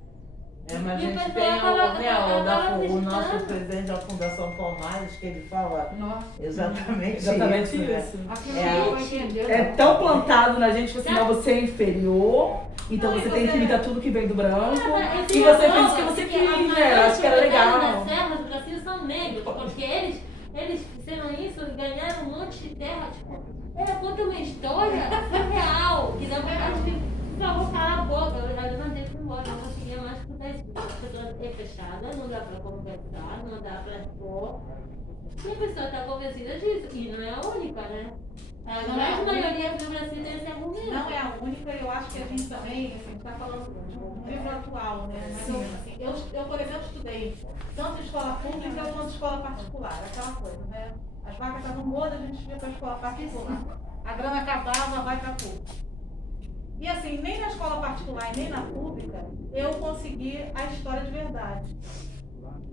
Mas a E o gente pessoal tem acaba o nosso acreditando. presidente da Fundação Palmares, que ele fala exatamente isso. Né? É tão plantado na gente, assim, não, você é inferior, então você tem que imitar tudo que vem do branco, e você fez o que você quis, né? Eu acho que era legal. As terras do Brasil são negros, porque eles fizeram isso, ganharam um monte de terra, tipo, conta uma história surreal, que dá vontade de, por favor, calar a boca. Eu levantei e fui embora, não conseguia mais escutar isso. A pessoa é fechada, não dá pra conversar, não dá pra expor. E a pessoa está convencida disso, e não é a única, né? A grande maioria do Brasil tem esse argumento. Não é a única, eu acho que a gente também está falando de um livro atual, né? Mas assim, eu, por exemplo, estudei tanto em escola pública quanto em escola particular, aquela coisa, né? As vacas estavam gordas, a gente ia para a escola particular. A grana acabava, vai para a pública. E assim, nem na escola particular e nem na pública, eu consegui a história de verdade.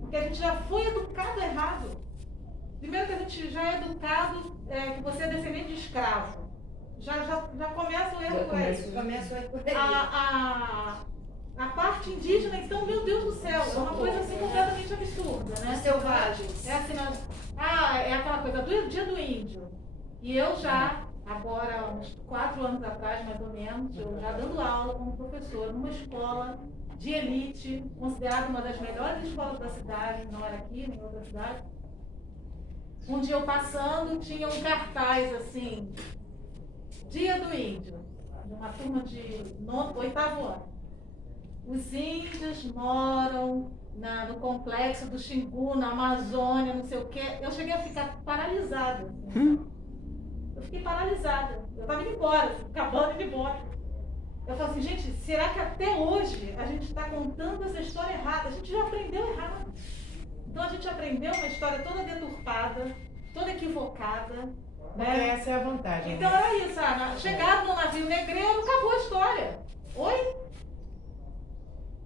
Porque a gente já foi educado errado. Primeiro que a gente já é educado que você é descendente de escravo. Já começa o erro por aí. A parte indígena, então, meu Deus do céu, é uma coisa assim completamente absurda, né? Selvagens. É assim, é aquela coisa do dia do índio. E eu já, agora, uns 4 anos atrás, mais ou menos, eu já dando aula como professora numa escola de elite, considerada uma das melhores escolas da cidade, não era aqui, nem em outra cidade. Um dia eu passando, tinha um cartaz assim, Dia do Índio, de uma turma de 8º ano. Os índios moram no complexo do Xingu, na Amazônia, não sei o quê. Eu cheguei a ficar paralisada. Assim. Eu fiquei paralisada. Eu estava indo embora, acabando de ir embora. Eu falei assim, gente, será que até hoje a gente está contando essa história errada? A gente já aprendeu errado. Então a gente aprendeu uma história toda deturpada, toda equivocada. Né? Essa é a vantagem. Então era isso, chegaram no navio negreiro, acabou a história. Oi?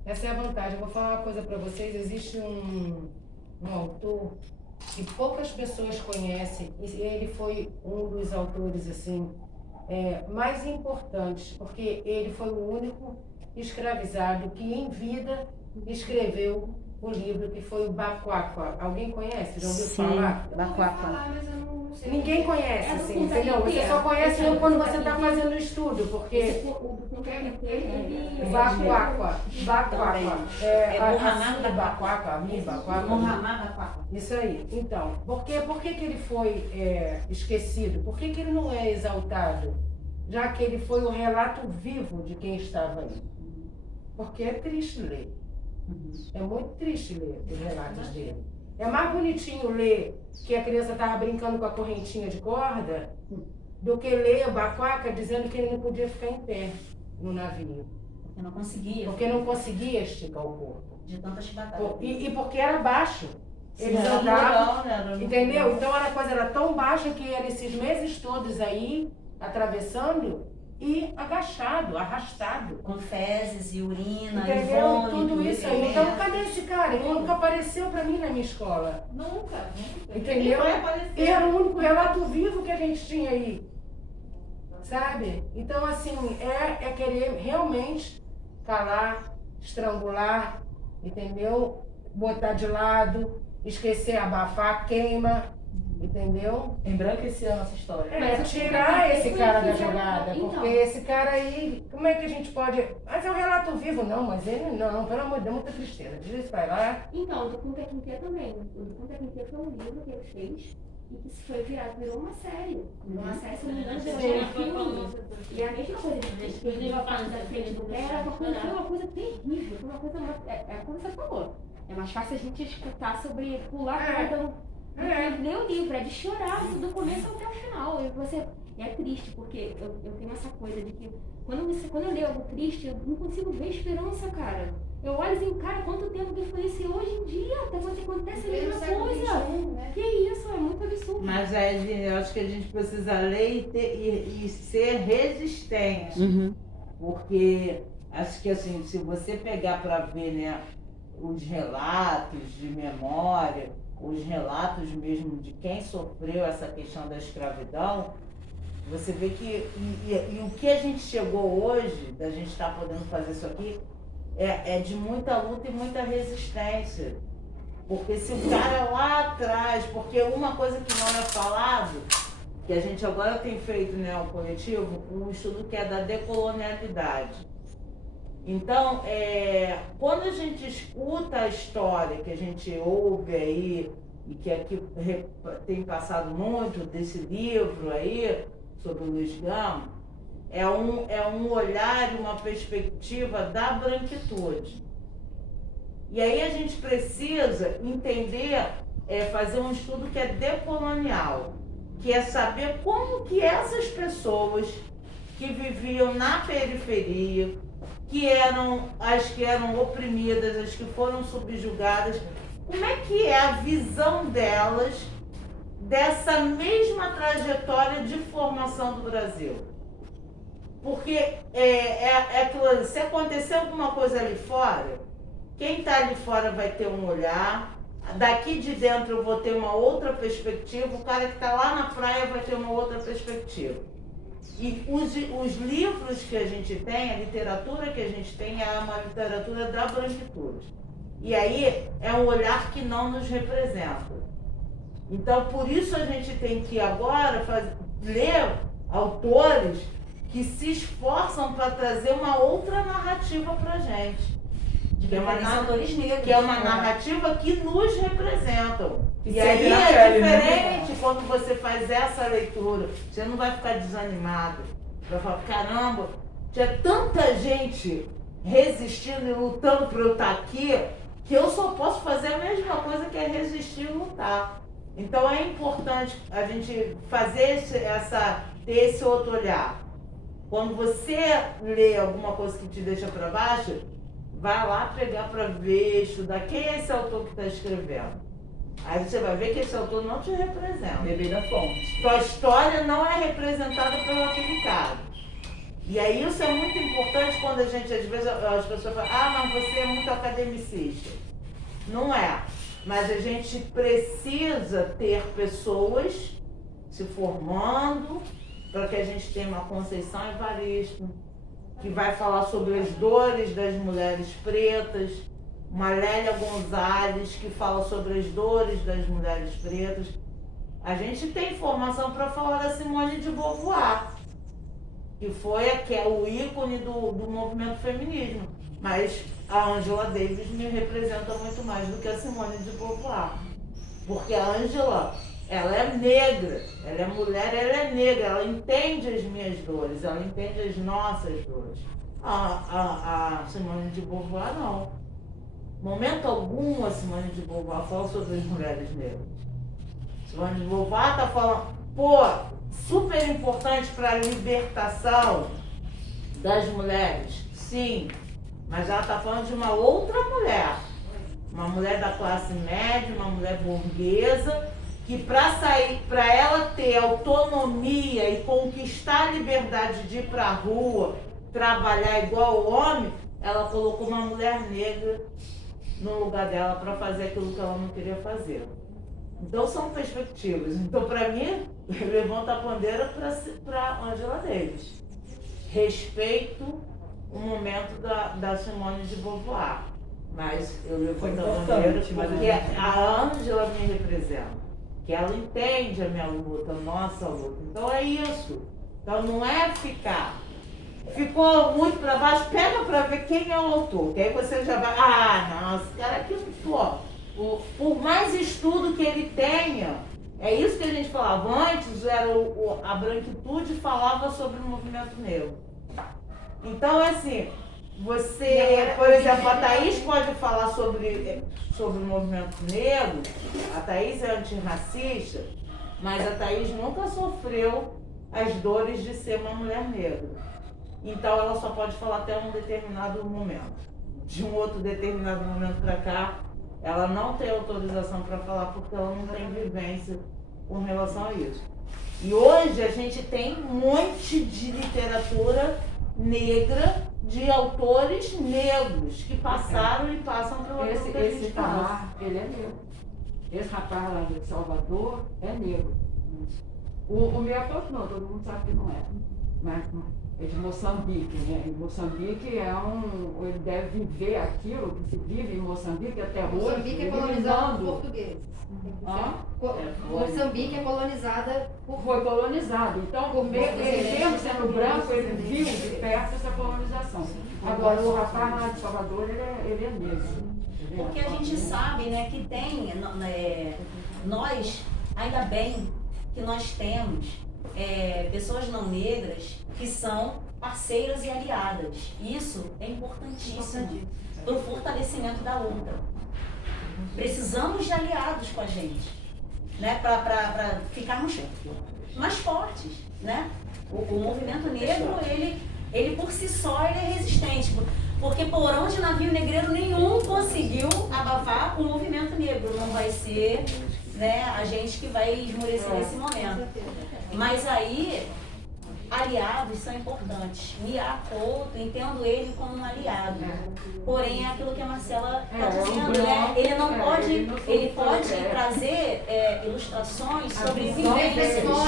Essa é a vantagem. Eu vou falar uma coisa para vocês. Existe um autor que poucas pessoas conhecem, e ele foi um dos autores assim mais importantes, porque ele foi o único escravizado que em vida escreveu o livro, que foi o Bacuacua. Alguém conhece? Já ouviu falar? Bacuacua. Ninguém conhece, assim, entendeu? Você só conhece quando você está fazendo o estudo, porque... Bacuacua. Bacuacua. Isso aí. Então, por que que ele foi esquecido? Por que que ele não é exaltado? Já que ele foi o relato vivo de quem estava ali. Porque é triste ler. É muito triste ler os relatos dele. É mais bonitinho ler que a criança estava brincando com a correntinha de corda do que ler o Baquaca dizendo que ele não podia ficar em pé no navio. Eu não conseguia. Porque não conseguia esticar o corpo. De tantas batalhas. E porque era baixo. Eles Era andavam, legal, né? entendeu? Então a coisa era tão baixa que era esses meses todos aí, atravessando e agachado, arrastado. Com fezes e urina, e Entendeu? vômito, Tudo isso aí. Então cadê esse cara? Ele nunca apareceu pra mim na minha escola. Nunca. Entendeu? Ele vai aparecer. E era o único relato vivo que a gente tinha aí. Sabe? Então, assim, é querer realmente calar, estrangular, entendeu? Botar de lado, esquecer, abafar, queima, entendeu? Embranquecer a nossa história. É, tirar esse cara da jogada, porque esse cara aí, como é que a gente pode... Mas é um relato vivo, não, mas ele não, pelo amor de Deus, muita tristeza. Diz isso pra lá. Então, o do Kunta Kinte também. O do Kunta Kinte foi um livro que ele fez e que foi virou uma série. Virou uma série, se não me engano, virou um filme. E a mesma coisa, ele levou a parte da frente do pé, foi uma coisa terrível, foi uma coisa, como você falou. É mais fácil a gente escutar sobre pular a corda do que ler o livro, é de chorar do começo até o final. E é triste, porque eu tenho essa coisa de que quando eu leio algo triste, eu não consigo ver esperança, cara. Eu olho assim, cara, quanto tempo que foi isso? E hoje em dia, até quando acontece a mesma coisa. Né? Que isso, é muito absurdo. Mas eu acho que a gente precisa ler e ser resistente. Porque acho que assim, se você pegar para ver, né, os relatos de memória, os relatos mesmo de quem sofreu essa questão da escravidão, você vê que e o que a gente chegou hoje, da gente estar podendo fazer isso aqui, é de muita luta e muita resistência. Porque se o cara lá atrás, porque uma coisa que não é falado, que a gente agora tem feito, né, o coletivo, um estudo que é da decolonialidade. Então, quando a gente escuta a história que a gente ouve aí, e que aqui tem passado muito desse livro aí, sobre o Luiz Gama, é um olhar e uma perspectiva da branquitude. E aí a gente precisa entender, fazer um estudo que é decolonial, que é saber como que essas pessoas que viviam na periferia, que eram as que eram oprimidas, as que foram subjugadas, como é que é a visão delas dessa mesma trajetória de formação do Brasil? Porque se acontecer alguma coisa ali fora, quem está ali fora vai ter um olhar, daqui de dentro eu vou ter uma outra perspectiva, o cara que está lá na praia vai ter uma outra perspectiva. E os livros que a gente tem, a literatura que a gente tem é uma literatura da branquitude. E aí é um olhar que não nos representa. Então, por isso a gente tem que agora ler autores que se esforçam para trazer uma outra narrativa para a gente. Que é uma narrativa que nos representam. E aí é diferente quando você faz essa leitura. Você não vai ficar desanimado. Vai falar, caramba, tinha tanta gente resistindo e lutando para eu estar aqui, que eu só posso fazer a mesma coisa que é resistir e lutar. Então é importante a gente fazer ter esse outro olhar. Quando você lê alguma coisa que te deixa para baixo, vai lá pegar para ver, estudar quem é esse autor que está escrevendo. Aí você vai ver que esse autor não te representa. Beber da fonte. Tua história não é representada pelo aquele cara. E aí isso é muito importante quando a gente, às vezes, as pessoas falam, mas você é muito academicista. Não é. Mas a gente precisa ter pessoas se formando para que a gente tenha uma Conceição Evaristo, que vai falar sobre as dores das mulheres pretas, uma Lélia Gonzalez, que fala sobre as dores das mulheres pretas. A gente tem formação para falar da Simone de Beauvoir, que foi o ícone do movimento feminismo. Mas a Angela Davis me representa muito mais do que a Simone de Beauvoir. Porque a Angela, ela é negra, ela é mulher, ela é negra, ela entende as minhas dores, ela entende as nossas dores. A Simone de Beauvoir não. momento algum a Simone de Beauvoir fala sobre as mulheres negras. Simone de Beauvoir está falando, super importante para a libertação das mulheres, sim, mas ela está falando de uma outra mulher, uma mulher da classe média, uma mulher burguesa, que para ela ter autonomia e conquistar a liberdade de ir para a rua, trabalhar igual o homem, ela colocou uma mulher negra no lugar dela para fazer aquilo que ela não queria fazer. Então são perspectivas. Então, para mim, levanta a bandeira para Angela Davis. Respeito o momento da Simone de Beauvoir. Mas eu levanto a bandeira porque a Angela me representa. Que ela entende a minha luta, a nossa luta. Então é isso. Então não é ficar. Ficou muito para baixo, pega para ver quem é o autor. Que aí você já vai, não, esse cara aqui, por mais estudo que ele tenha, é isso que a gente falava. Antes era a branquitude falava sobre o movimento negro. Então é assim, você, por exemplo, a Thaís pode falar sobre o movimento negro, a Thaís é antirracista, mas a Thaís nunca sofreu as dores de ser uma mulher negra. Então ela só pode falar até um determinado momento. De um outro determinado momento para cá, ela não tem autorização para falar porque ela não tem vivência com relação a isso. E hoje a gente tem um monte de literatura negra, de autores negros que passaram e passam pela Esse Itamar, ele é negro. Esse rapaz lá de Salvador é negro. O meu aposto não, todo mundo sabe que não é. Mas é de Moçambique, né? E Moçambique ele deve viver aquilo que se vive em Moçambique até hoje. Moçambique é colonizado por portugueses. Moçambique é colonizada por... Foi colonizado. Então, ele mesmo sendo branco, ele viu de perto essa colonização. Agora, o rapaz lá de Salvador, ele é negro. Porque a gente sabe, né, que tem, nós, ainda bem que nós temos pessoas não negras que são parceiras e aliadas. Isso é importantíssimo para o fortalecimento da outra. Precisamos de aliados com a gente, né, para ficarmos mais fortes, né? O movimento negro, ele por si só ele é resistente, porque por onde navio negreiro nenhum conseguiu abafar o movimento negro. Não vai ser, né, a gente que vai esmorecer nesse momento. Mas aí, aliados são importantes. Mia Couto, entendo ele como um aliado. Porém, é aquilo que a Marcela está dizendo, né? Ele não pode, ele pode trazer ilustrações sobre vivências. Então,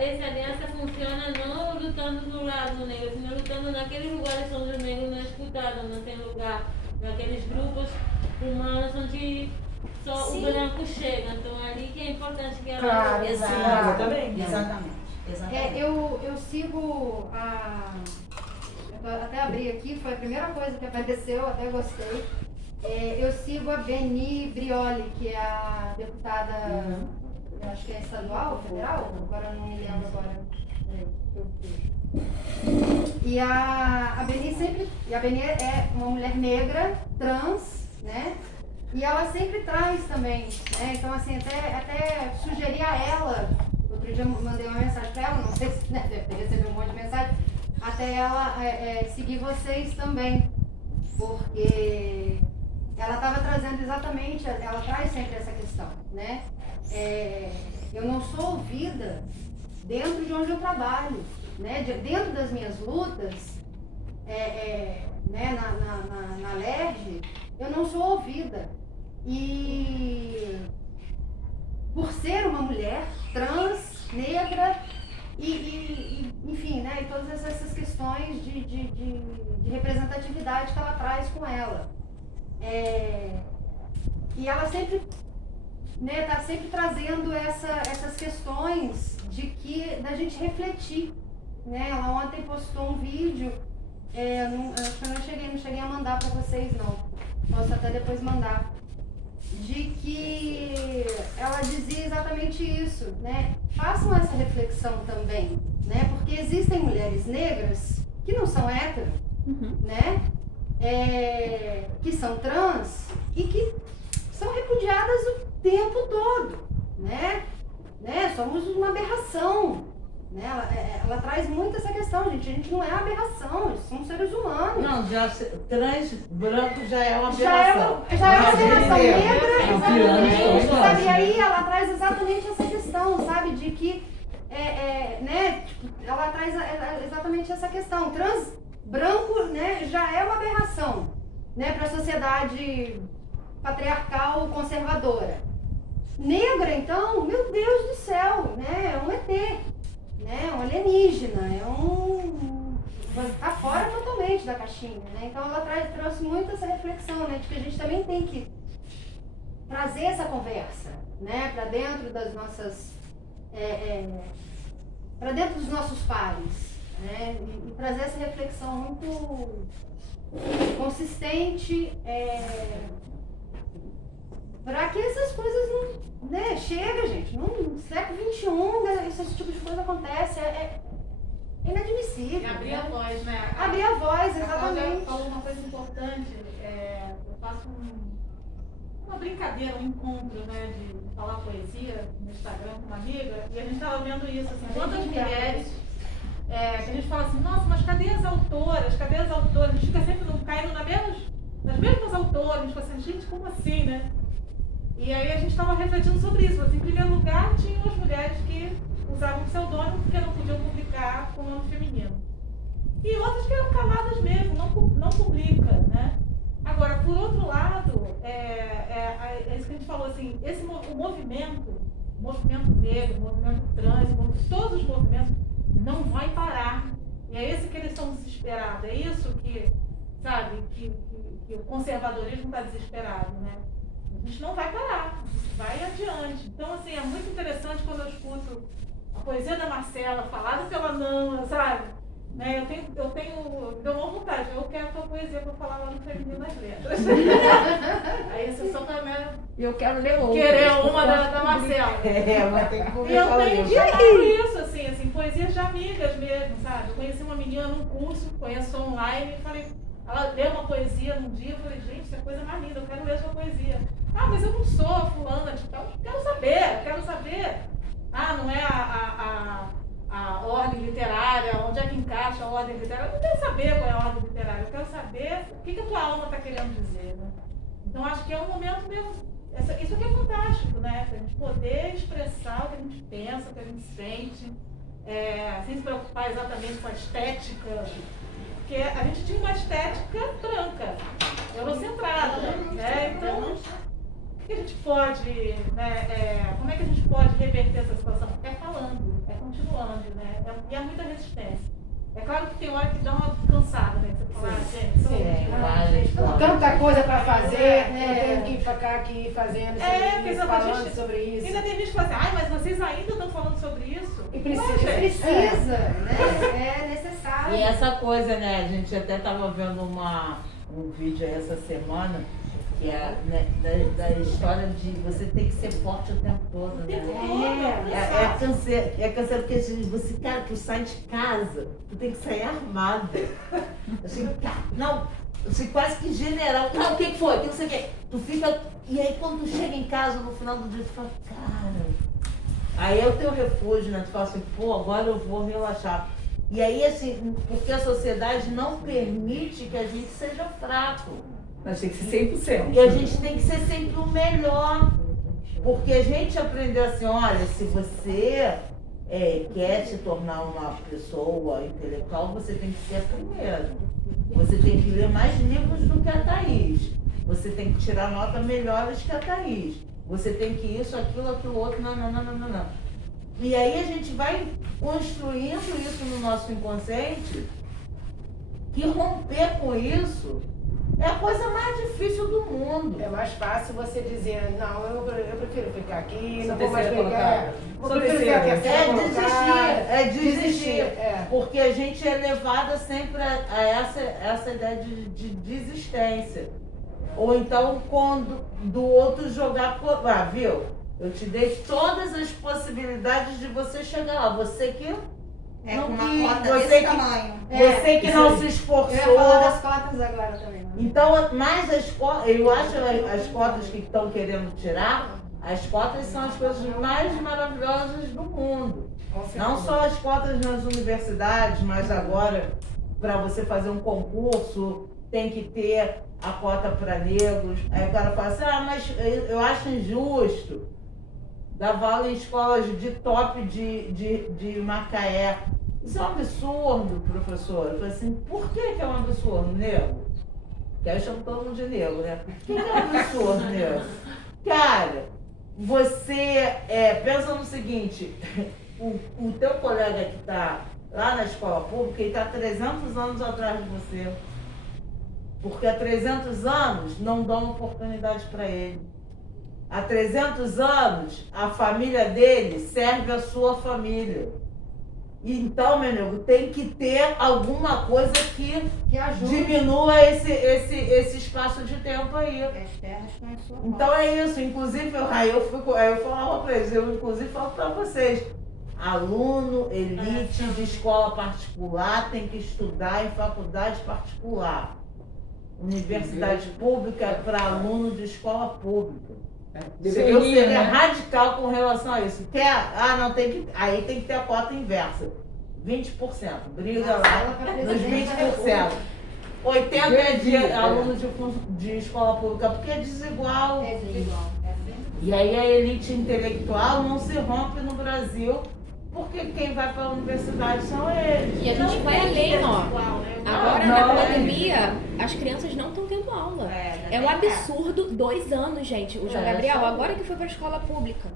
essa aliança funciona não lutando do lado negro, sino lutando naqueles lugares onde os negros não é escutado, não tem lugar, naqueles grupos humanos onde só o branco chega. Então, ali que é importante que ela... Claro, exatamente. Eu sigo eu até abri aqui, foi a primeira coisa que apareceu, até gostei. Eu sigo a Beni Brioli, que é a deputada, eu acho que é estadual, federal, agora eu não me lembro agora. E a Beni é uma mulher negra, trans, né? E ela sempre traz também, né? Então, assim, até sugeri a ela, outro dia eu mandei uma mensagem para ela, não sei se deve ter recebido um monte de mensagem, até ela seguir vocês também, porque ela estava trazendo exatamente, ela traz sempre essa questão, né? Eu não sou ouvida dentro de onde eu trabalho, né? Dentro das minhas lutas, né? na LERJ, eu não sou ouvida. E por ser uma mulher trans, negra, enfim, né, e todas essas questões de representatividade que ela traz com ela. E ela sempre, né, tá sempre trazendo essas questões da gente refletir. Né? Ela ontem postou um vídeo, acho que eu não cheguei a mandar para vocês não. Posso até depois mandar. De que ela dizia exatamente isso, né? Façam essa reflexão também, né? Porque existem mulheres negras que não são hétero, né? que são trans e que são repudiadas o tempo todo, né? Somos uma aberração, né? Ela traz muito essa questão, gente. A gente não é aberração, somos seres humanos. Não, trans branco já é uma aberração. Já é uma aberração negra, É exatamente, um sabe? E aí ela traz exatamente essa questão, sabe? De que, ela traz exatamente essa questão. Trans branco, né, já é uma aberração, né, para a sociedade patriarcal conservadora. Negra, então, meu Deus do céu, né, é um ET, né, um alienígena, tá fora totalmente da caixinha, né? Então ela trouxe muito essa reflexão, né, de que a gente também tem que trazer essa conversa, né, para dentro das nossas, para dentro dos nossos pares, né, e trazer essa reflexão muito consistente, para que essas coisas não, né, chega, gente, no século XXI, né, esse tipo de coisa acontece, é inadmissível. E abrir a voz, né? Abrir a voz, A Cláudia exatamente. falou uma coisa importante, eu faço uma brincadeira, um encontro, né, de falar poesia no Instagram com uma amiga, e a gente estava vendo isso, assim, quantas mulheres, que a gente fala assim, nossa, mas cadê as autoras, cadê as autoras? A gente fica sempre caindo nas mesmas autoras, a gente fala assim, gente, como assim, né? E aí a gente estava refletindo sobre isso, assim, em primeiro lugar tinham as mulheres que usavam pseudônimo porque não podiam publicar com nome feminino. E outras que eram caladas mesmo, não publica, né? Agora, por outro lado, é isso que a gente falou, assim, o movimento negro, o movimento trans, todos os movimentos não vai parar. E é esse que eles estão desesperados, é isso que, sabe, que o conservadorismo está desesperado, né? A gente não vai parar, a gente vai adiante. Então, assim, é muito interessante quando eu escuto a poesia da Marcela, falada pela Nana, sabe? Né? Eu tenho deu uma vontade, eu quero a tua poesia para falar lá no Feminino das Letras. Aí isso só pra mim. Eu quero ler outra. Querer uma da Marcela. Mas tem que E começar eu tenho isso. direto isso, assim, poesias de amigas mesmo, sabe? Eu conheci uma menina num curso, conheço online, e falei, ela leu uma poesia num dia, eu falei, gente, isso é coisa mais linda, eu quero ler sua poesia. Ah, mas eu não sou a fulana de tal, quero saber. Ah, não é a ordem literária, onde é que encaixa a ordem literária? Eu não quero saber qual é a ordem literária, eu quero saber o que a tua alma está querendo dizer, né? Então acho que é um momento mesmo, isso aqui é fantástico, né? Pra gente poder expressar o que a gente pensa, o que a gente sente, sem se preocupar exatamente com a estética, porque a gente tinha uma estética branca, eurocentrada, né? Então, o que a gente pode, né, como é que a gente pode reverter essa situação? É falando, é continuando, né? E há muita resistência. É claro que tem hora que dá uma cansada, né? Você fala, gente, tanta coisa para fazer, eu tenho que ficar aqui fazendo sobre isso, falando sobre isso. Ainda tem gente que fala assim, mas vocês ainda estão falando sobre isso? E precisa, né? É necessário. E essa coisa, né, a gente até estava vendo um vídeo aí essa semana, que é, né, da história de você ter que ser forte o tempo todo, né? É câncer porque você, cara, tu sai de casa, tu tem que sair armada. Assim, não, você quase que general. Não, o que foi? O que você quer? Tu fica. E aí quando tu chega em casa no final do dia, tu fala, cara. Aí é o teu refúgio, né? Tu fala assim, pô, agora eu vou relaxar. E aí, assim, porque a sociedade não permite que a gente seja fraco. Nós tem que ser 100%. E a gente tem que ser sempre o melhor. Porque a gente aprendeu assim, olha, se você quer se tornar uma pessoa intelectual, você tem que ser a primeira. Você tem que ler mais livros do que a Thaís. Você tem que tirar notas melhores que a Thaís. Você tem que isso, aquilo outro, não. E aí a gente vai construindo isso no nosso inconsciente, que romper com isso é a coisa mais difícil do mundo. É mais fácil você dizer, não, eu prefiro ficar aqui, não Sou vou mais terceira brigar. colocada. É desistir. Porque a gente é levada sempre a essa ideia de desistência. Ou então quando do outro jogar, viu? Eu te dei todas as possibilidades de você chegar lá. Você que É, não com uma quis, cota você desse que, tamanho. você que não se Eu esforçou. ia falar das cotas agora também. Né? Então, mas as cotas, eu acho as cotas que estão querendo tirar, as cotas são as coisas mais maravilhosas do mundo. Não só as cotas nas universidades, mas agora, para você fazer um concurso, tem que ter a cota para negros. Aí o cara fala assim, mas eu acho injusto. Dava aula em escolas de top de Macaé. Isso é um absurdo, professor. Eu falei assim, por que é um absurdo, negro? Que aí eu chamo todo mundo de negro, né? Por que é um absurdo, negro? Cara, você pensa no seguinte, o teu colega que está lá na escola pública, ele está 300 anos atrás de você. Porque há 300 anos não dão oportunidade para ele. Há 300 anos, a família dele serve a sua família. Então, meu amigo, tem que ter alguma coisa que diminua esse espaço de tempo aí. Então é isso. Inclusive, eu falava para eles, eu inclusive falo para vocês, aluno elite de escola particular tem que estudar em faculdade particular. Universidade pública é para aluno de escola pública. Eu seria radical com relação a isso. Aí tem que ter a cota inversa. 20%. Briga lá nos 20%. 80% é de aluno de escola pública, porque é desigual. É desigual. E aí a elite intelectual não se rompe no Brasil, porque quem vai para a universidade são eles. E a gente vai além, ó. Agora, na pandemia, as crianças não estão tendo aula. É um absurdo, 2 anos, gente. O João Gabriel, agora que foi para a escola pública.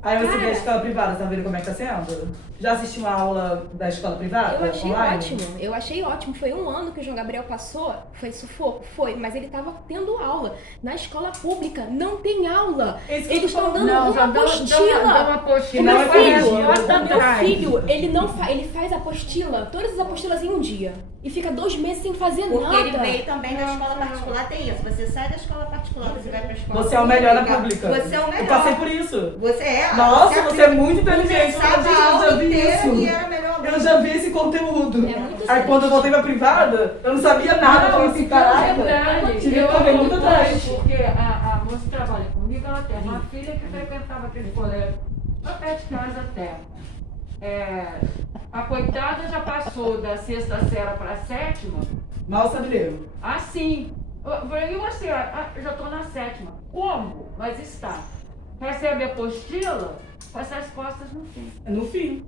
Aí você vê a escola privada, tá vendo como é que tá sendo? Já assistiu uma aula da escola privada? Eu achei online? ótimo, eu achei ótimo. Foi 1 ano que o João Gabriel passou, foi sufoco, mas ele tava tendo aula. Na escola pública não tem aula. Eles estão dando uma apostila. O meu filho, ele faz apostila, todas as apostilas em um dia. E fica 2 meses sem fazer nada. Porque ele veio também da escola particular, tem isso. Você sai da escola particular, você vai pra escola Você é o melhor na pública. Você é o melhor. Eu passei por isso. Você é? Nossa, você é muito inteligente. Começava a Eu já aula vi inteira isso. e era melhor. Eu já vi esse conteúdo. É muito Aí quando eu voltei pra privada, eu não sabia nada. Eu falei assim, caraca, tive que correr muito atrás. Porque a moça que trabalha comigo, ela tem uma filha que frequentava aquele colégio, lá perto de casa até. A coitada já passou da 6ª série para a 7ª. Mal sabe ler. Assim, eu assim, eu já estou na 7ª. Como? Mas está. Recebe a apostila, passa as costas no fim. No fim.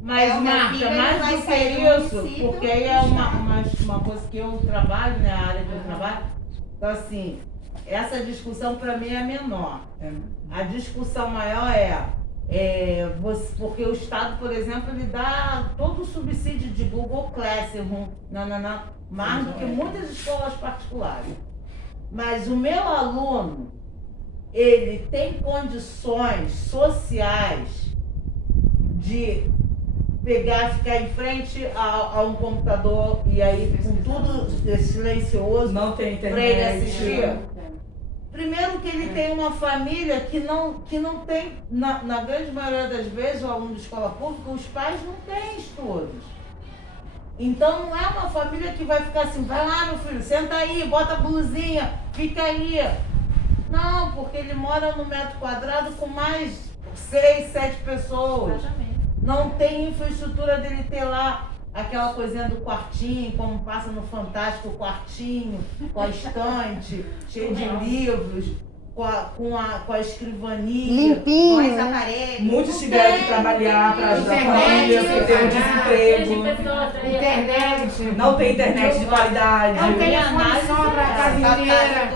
Mas, Marta, mais do que isso, porque aí é uma coisa que eu trabalho, né, a área que eu trabalho. Então, assim, essa discussão para mim é menor. A discussão maior porque o Estado, por exemplo, ele dá todo o subsídio de Google Classroom, mais do que muitas escolas particulares. Mas o meu aluno, ele tem condições sociais de pegar, ficar em frente a um computador e aí com tudo silencioso não tem para internet, ele assistir. Primeiro que ele tem uma família que não tem, na grande maioria das vezes, o aluno de escola pública, os pais não têm estudos. Então não é uma família que vai ficar assim, vai lá meu filho, senta aí, bota a blusinha, fica aí. Não, porque ele mora no metro quadrado com mais 6, 7 pessoas. Não tem infraestrutura dele ter lá aquela coisinha do quartinho, como passa no Fantástico, o quartinho, com a estante, cheio de livros, com a escrivaninha, limpinho, com os aparelhos. Muitos tiveram que trabalhar para ajudar a família, porque tem desemprego. Internet. Não tem internet de qualidade. Não tem condição para a casa inteira.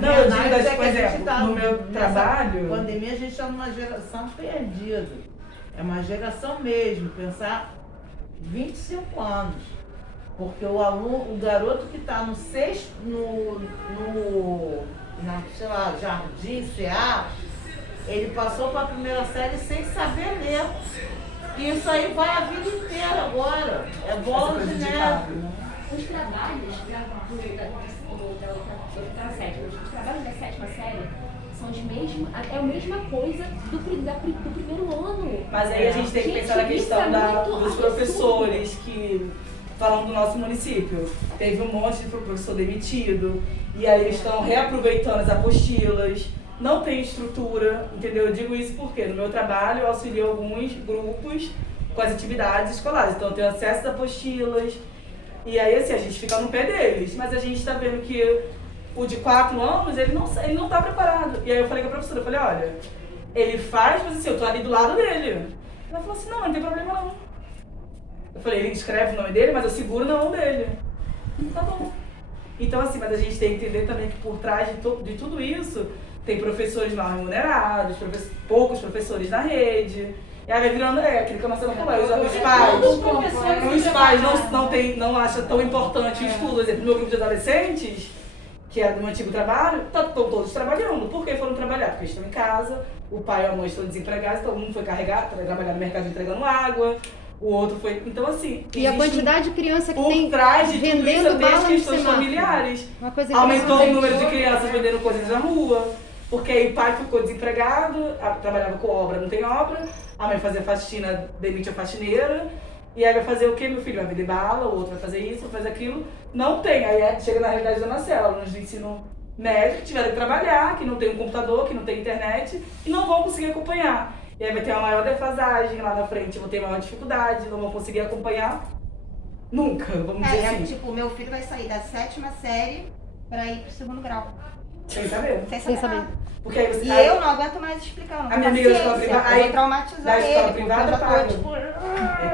Não, eu digo, por exemplo, no meu trabalho... Na pandemia a gente está numa geração perdida. É uma geração mesmo, pensar 25 anos. Porque o garoto que está no sexto, sei lá, jardim, CA, ele passou para a primeira série sem saber ler. E isso aí vai a vida inteira agora. É bola de neve. Os trabalhos os trabalhos da 7ª série São é a mesma coisa do primeiro ano. Mas aí a gente tem que pensar na questão dos professores que, falando do nosso município, teve um monte de professor demitido, e aí eles estão reaproveitando as apostilas, não tem estrutura, entendeu? Eu digo isso porque no meu trabalho eu auxilio alguns grupos com as atividades escolares, então eu tenho acesso às apostilas, e aí assim, a gente fica no pé deles, mas a gente está vendo que o de 4 anos, ele não tá preparado. E aí eu falei com a professora, eu falei, olha, ele faz, mas assim, eu tô ali do lado dele. Ela falou assim, não tem problema não. Eu falei, ele escreve o nome dele, mas eu seguro na mão dele. Tá bom. Então assim, mas a gente tem que entender também que por trás de tudo isso, tem professores mal remunerados, poucos professores na rede. E aí vai virando, aquele que a Marcela falou, os pais não acham tão importante o estudo. Por exemplo, no meu grupo de adolescentes, que era do meu antigo trabalho, estão todos trabalhando. Por que foram trabalhar? Porque estão em casa, o pai e a mãe estão desempregados, então um foi trabalhar no mercado entregando água, o outro foi... Então assim... E a quantidade de criança que por tem trás de tudo isso, vendendo tem as bala no questões semáforo. familiares. Uma coisa Aumentou o impressionante. número de crianças vendendo coisas na rua, porque aí o pai ficou desempregado, trabalhava com obra, não tem obra, a mãe fazia faxina, demite a faxineira, e aí vai fazer o quê, meu filho? Vai vender bala, o outro vai fazer isso, vai fazer aquilo. Não tem. Aí chega na realidade da Marcela, alunos de ensino médio que tiveram que trabalhar, que não tem um computador, que não tem internet, e não vão conseguir acompanhar. E aí vai ter uma maior defasagem lá na frente, vão ter maior dificuldade, não vão conseguir acompanhar nunca, vamos dizer assim. Tipo, meu filho vai sair da 7ª série pra ir pro 2º grau. Sem saber. Sem saber. Porque aí você, eu não aguento mais explicar. A minha amiga da escola privada, eu vou traumatizar da escola ele, privada porque eu paga. já tô, tipo,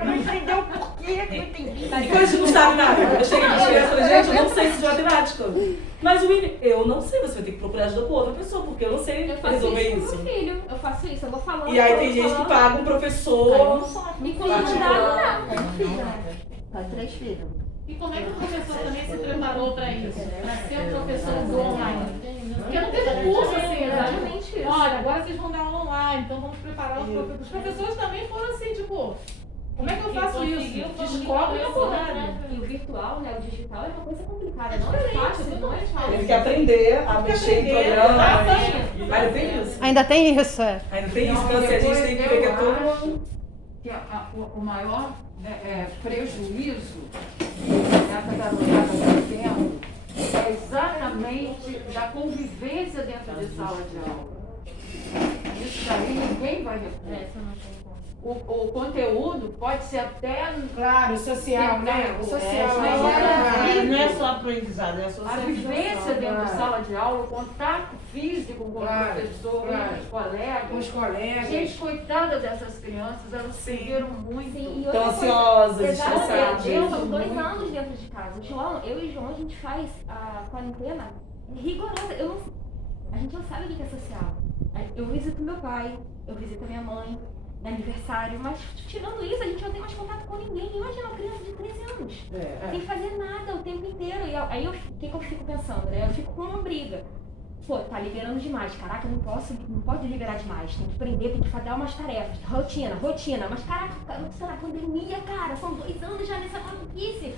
não entendeu por quê, não entendi. E quando a gente não sabe nada, eu cheguei pra criança e falei, gente, eu não sei se de matemática. Mas o William, eu não sei, você vai ter que procurar ajuda com outra pessoa, porque eu não sei resolver isso. Meu filho, eu faço isso, eu vou falando. E aí tem gente que paga um professor. Me convidar, Tá 3 filhos. E como é que o professor também se preparou para isso? Para ser um professor do online? Porque não teve curso assim, exatamente isso. Olha, agora vocês vão dar aula online, então vamos preparar os professores. Os professores também foram assim, tipo, como é que eu faço isso? Descobre a porrada. E o virtual, né, o digital é uma coisa complicada, não é fácil, não é fácil. Teve que aprender a mexer em programa. Ainda tem isso. Ainda tem isso, Ainda tem isso, então assim, a gente tem que ver que é todo... Que o maior prejuízo essa garotada está tendo é exatamente da convivência dentro de sala de aula. Isso daí ninguém vai recuperar. O conteúdo pode ser até... Claro, social, né? O social. Não é só aprendizado, é A socialização. vivência dentro de sala de aula, o contato físico com o professor, com os colegas. Gente, coitada dessas crianças, elas perderam muito. Sim, e Tão outra coisa, ansiosas, exatamente. Eu estressadas. tô 2 anos dentro de casa. Eu e o João, a gente faz a quarentena rigorosa. A gente não sabe o que é social. Eu visito meu pai, eu visito a minha mãe, no aniversário, mas tirando isso, a gente não tem mais contato com ninguém. Imagina uma criança de 13 anos, sem fazer nada o tempo inteiro. E aí, o que eu fico pensando, né? Eu fico com uma briga. Pô, tá liberando demais. Caraca, não pode liberar demais. Tem que prender, tem que fazer umas tarefas. Rotina. Mas caraca, sei lá, pandemia, cara, são 2 anos já nessa maluquice.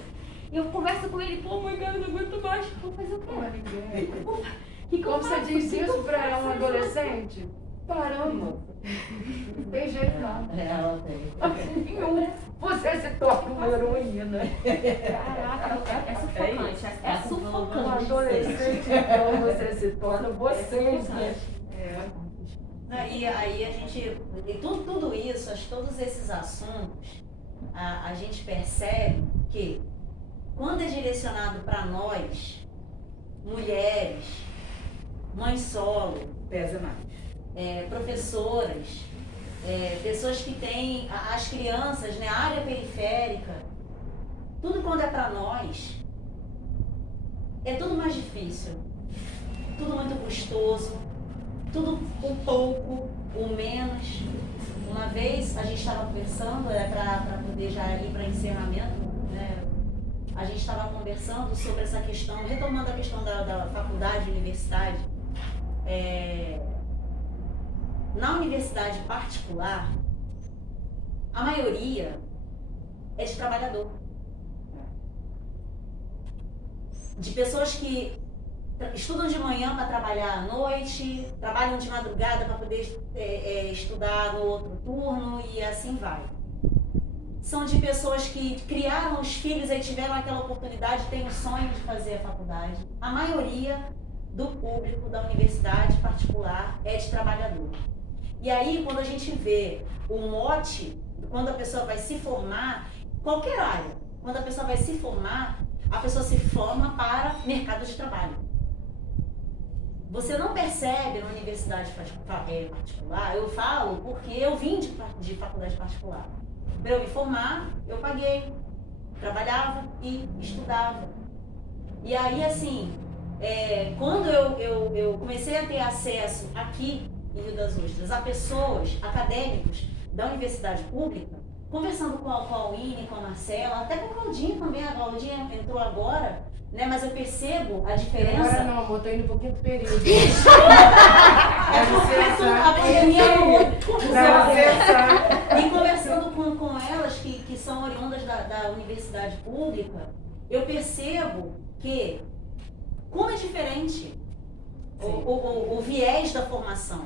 E eu converso com ele, pô, mãe, cara, não aguento mais. Vou fazer o quê? Como você diz isso para um adolescente? Paramos. Não tem jeito não. Ela tem. Nenhum. Você se torna uma heroína. Caraca, é sufocante. É Um sufocante. adolescente, então você se torna vocês. E aí a gente, tudo isso, todos esses assuntos, a gente percebe que quando é direcionado para nós, mulheres, mães solo, Pesa mais. professoras, pessoas que têm as crianças, né, a área periférica, tudo quando é para nós, é tudo mais difícil, tudo muito custoso, tudo um pouco ou menos. Uma vez a gente estava conversando, para poder já ir para encerramento, né, a gente estava conversando sobre essa questão, retomando a questão da faculdade, universidade. Na universidade particular, a maioria é de trabalhador. De pessoas que estudam de manhã para trabalhar à noite, trabalham de madrugada para poder estudar no outro turno e assim vai. São de pessoas que criaram os filhos e tiveram aquela oportunidade, têm o sonho de fazer a faculdade. A maioria do público da universidade particular é de trabalhador. E aí, quando a gente vê o mote, quando a pessoa vai se formar, qualquer área, quando a pessoa vai se formar, a pessoa se forma para mercado de trabalho. Você não percebe na universidade particular, eu falo porque eu vim de faculdade particular. Para eu me formar, eu paguei, trabalhava e estudava. E aí, assim, quando eu comecei a ter acesso aqui em Rio das Ostras a pessoas, acadêmicos da universidade pública, conversando com a Winnie, com a Marcela, até com a Claudinha também, a Claudinha entrou agora, né? Mas eu percebo a diferença. Agora não, amor, tô indo pro quinto período. É porque a pandemia E conversando com elas que são oriundas da universidade pública, eu percebo que como é diferente o viés da formação.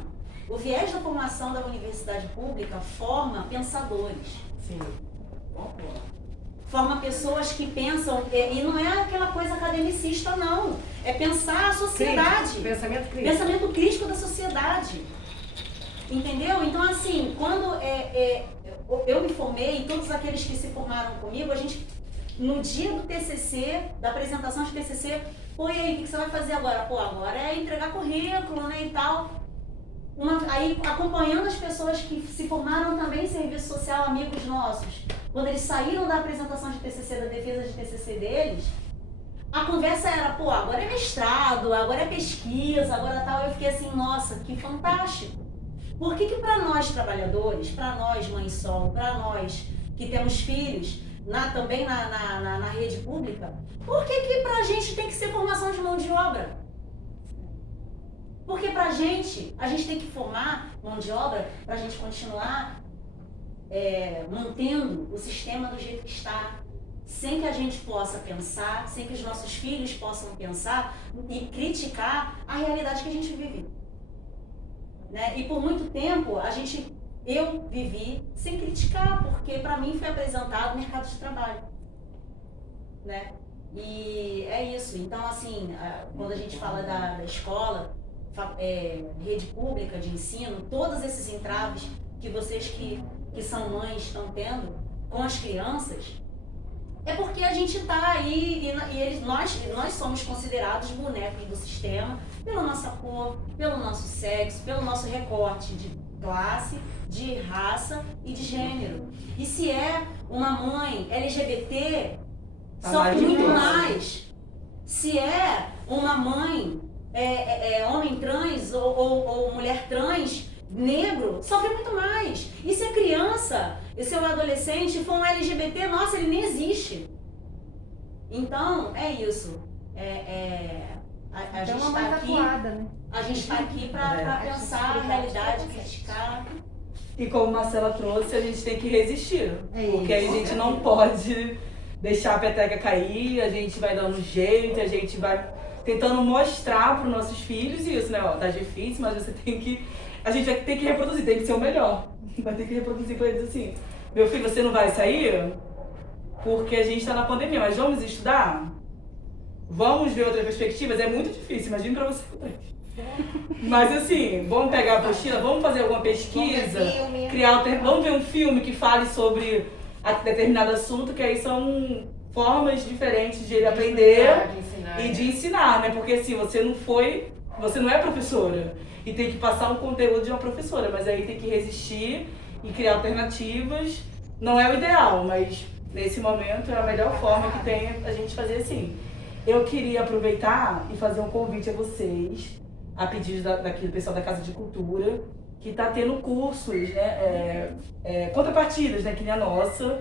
O viés da formação da universidade pública forma pensadores. Sim. Forma pessoas que pensam, e não é aquela coisa academicista, não. É pensar a sociedade. Pensamento crítico. Pensamento crítico da sociedade. Entendeu? Então, assim, quando eu me formei, todos aqueles que se formaram comigo, a gente, no dia do TCC, da apresentação de TCC, pô, e aí, o que você vai fazer agora? Pô, agora é entregar currículo, né, e tal. Aí, acompanhando as pessoas que se formaram também em serviço social, amigos nossos, quando eles saíram da apresentação de TCC, da defesa de TCC deles, a conversa era, pô, agora é mestrado, agora é pesquisa, agora tal. Eu fiquei assim, nossa, que fantástico. Por que para nós trabalhadores, para nós mães solo, para nós que temos filhos, também na rede pública, por que pra gente tem que ser formação de mão de obra? Porque a gente tem que formar mão de obra para a gente continuar mantendo o sistema do jeito que está, sem que a gente possa pensar, sem que os nossos filhos possam pensar e criticar a realidade que a gente vive. Né? E por muito tempo eu vivi sem criticar, porque para mim foi apresentado o mercado de trabalho. Né? E é isso. Então, assim, quando a gente fala da escola, rede pública de ensino, todos esses entraves que vocês que são mães estão tendo com as crianças, é porque a gente está aí e nós somos considerados bonecos do sistema pela nossa cor, pelo nosso sexo, pelo nosso recorte de classe, de raça e de gênero. E se é uma mãe LGBT, sofre muito mais. Se é uma mãe homem trans ou mulher trans, negro, sofre muito mais. E se a criança, e se o adolescente for um LGBT, nossa, ele nem existe. Então, é isso. A gente está aqui, né? A gente está aqui para pensar a realidade, criticar. E como a Marcela trouxe, a gente tem que resistir. Porque a gente não pode deixar a peteca cair, a gente vai dando jeito, a gente vai tentando mostrar para os nossos filhos isso, né? Ó, tá difícil, mas a gente vai ter que reproduzir, tem que ser o melhor. Vai ter que reproduzir para eles assim, meu filho, você não vai sair porque a gente está na pandemia, mas vamos estudar? Vamos ver outras perspectivas? É muito difícil, imagina para você. Mas assim, vamos pegar a apostila, vamos fazer alguma pesquisa, vamos ver um filme que fale sobre determinado assunto, que aí são formas diferentes de ele aprender e de ensinar, né? Porque assim, você não é professora e tem que passar um conteúdo de uma professora, mas aí tem que resistir e criar alternativas. Não é o ideal, mas nesse momento é a melhor forma que tem a gente fazer assim. Eu queria aproveitar e fazer um convite a vocês, a pedido daqui do pessoal da Casa de Cultura, que está tendo cursos, né, contrapartidas, né, que nem a nossa,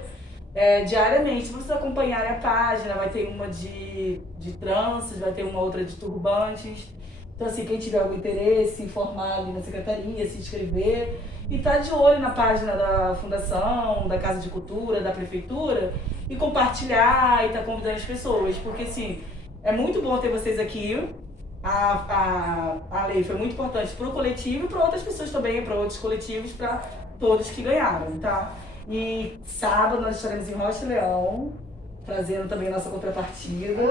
diariamente. Se vocês acompanharem a página, vai ter uma de tranças, vai ter uma outra de turbantes. Então, assim, quem tiver algum interesse, informar ali na secretaria, se inscrever. E tá de olho na página da Fundação, da Casa de Cultura, da Prefeitura, e compartilhar e tá convidando as pessoas. Porque, assim, é muito bom ter vocês aqui. a lei foi muito importante para o coletivo e para outras pessoas também, para outros coletivos, para todos que ganharam, tá? E sábado nós estaremos em Rocha Leão, trazendo também a nossa contrapartida,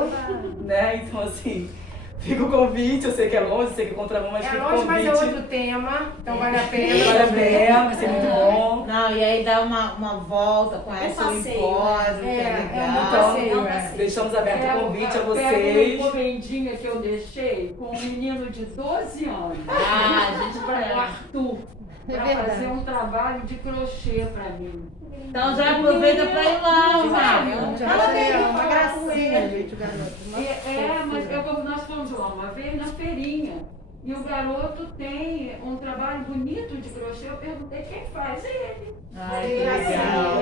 né? Então, assim, fica o convite, eu sei que é longe, eu sei que é contramão, mas É fica o longe, convite. mas é outro tema, então vale a pena. Vale a pena, vai ser muito bom. Não, e aí dá uma volta, conhece o passeio, empório, que É, é é um legal. passeio, passeio. Deixamos aberto o convite a Pega uma vocês. encomendinha que eu deixei com um menino de 12 anos. Ah, a gente O prega. Arthur. Pra fazer um trabalho de crochê pra mim. Então já aproveita pra ir lá, Mário. É uma gracinha, gente, o garoto. Mas nós fomos lá uma vez na feirinha. E o garoto tem um trabalho bonito de crochê. Eu perguntei quem faz. Ele. Ai, que legal.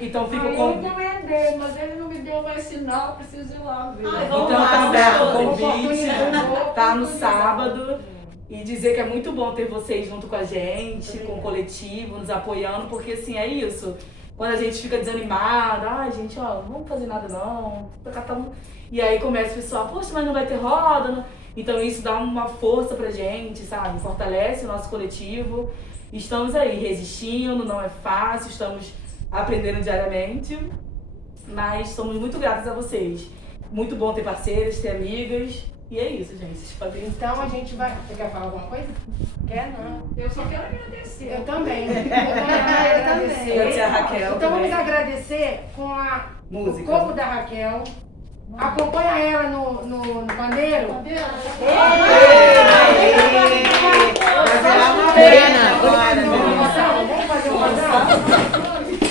Então fica Aí o eu convite. encomendei, mas ele não me deu mais sinal, preciso ir lá ver. Então tá aberto o convite, Oportunidade. tá no sábado. E dizer que é muito bom ter vocês junto com a gente, com o coletivo, nos apoiando, porque assim, é isso. Quando a gente fica desanimado, ai gente, ó, não vamos fazer nada não. E aí começa o pessoal, poxa, mas não vai ter roda. Não. Então isso dá uma força pra gente, sabe? Fortalece o nosso coletivo. Estamos aí resistindo, não é fácil, estamos aprendendo diariamente. Mas somos muito gratos a vocês. Muito bom ter parceiras, ter amigas. E é isso, gente. Vocês podem... Então a gente vai. Você quer falar alguma coisa? Quer não. Eu só quero agradecer. Eu também. Eu também agradecer. Eu e a Raquel Então também. vamos agradecer com a Música. o coco da Raquel. Acompanha ela no pandeiro. Vamos fazer um padrão?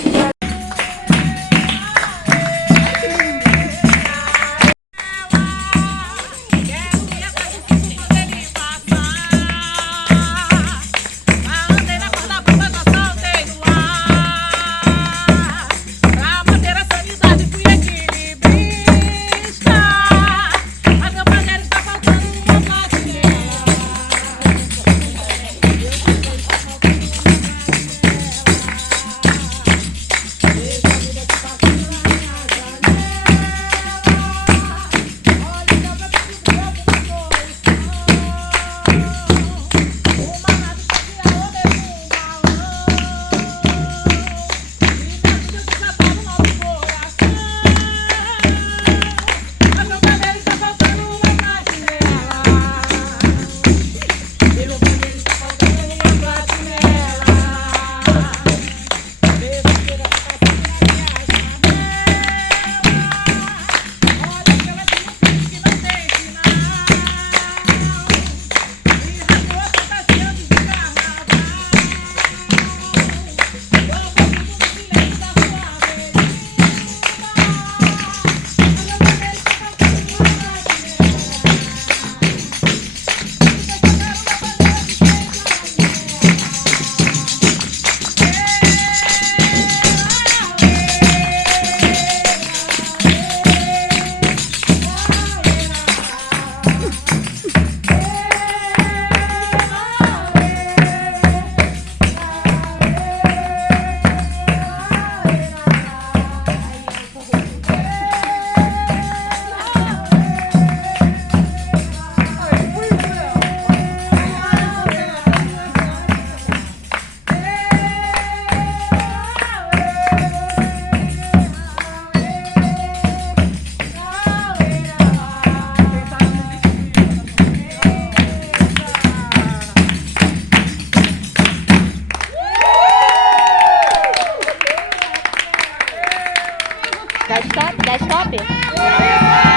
Dá stop?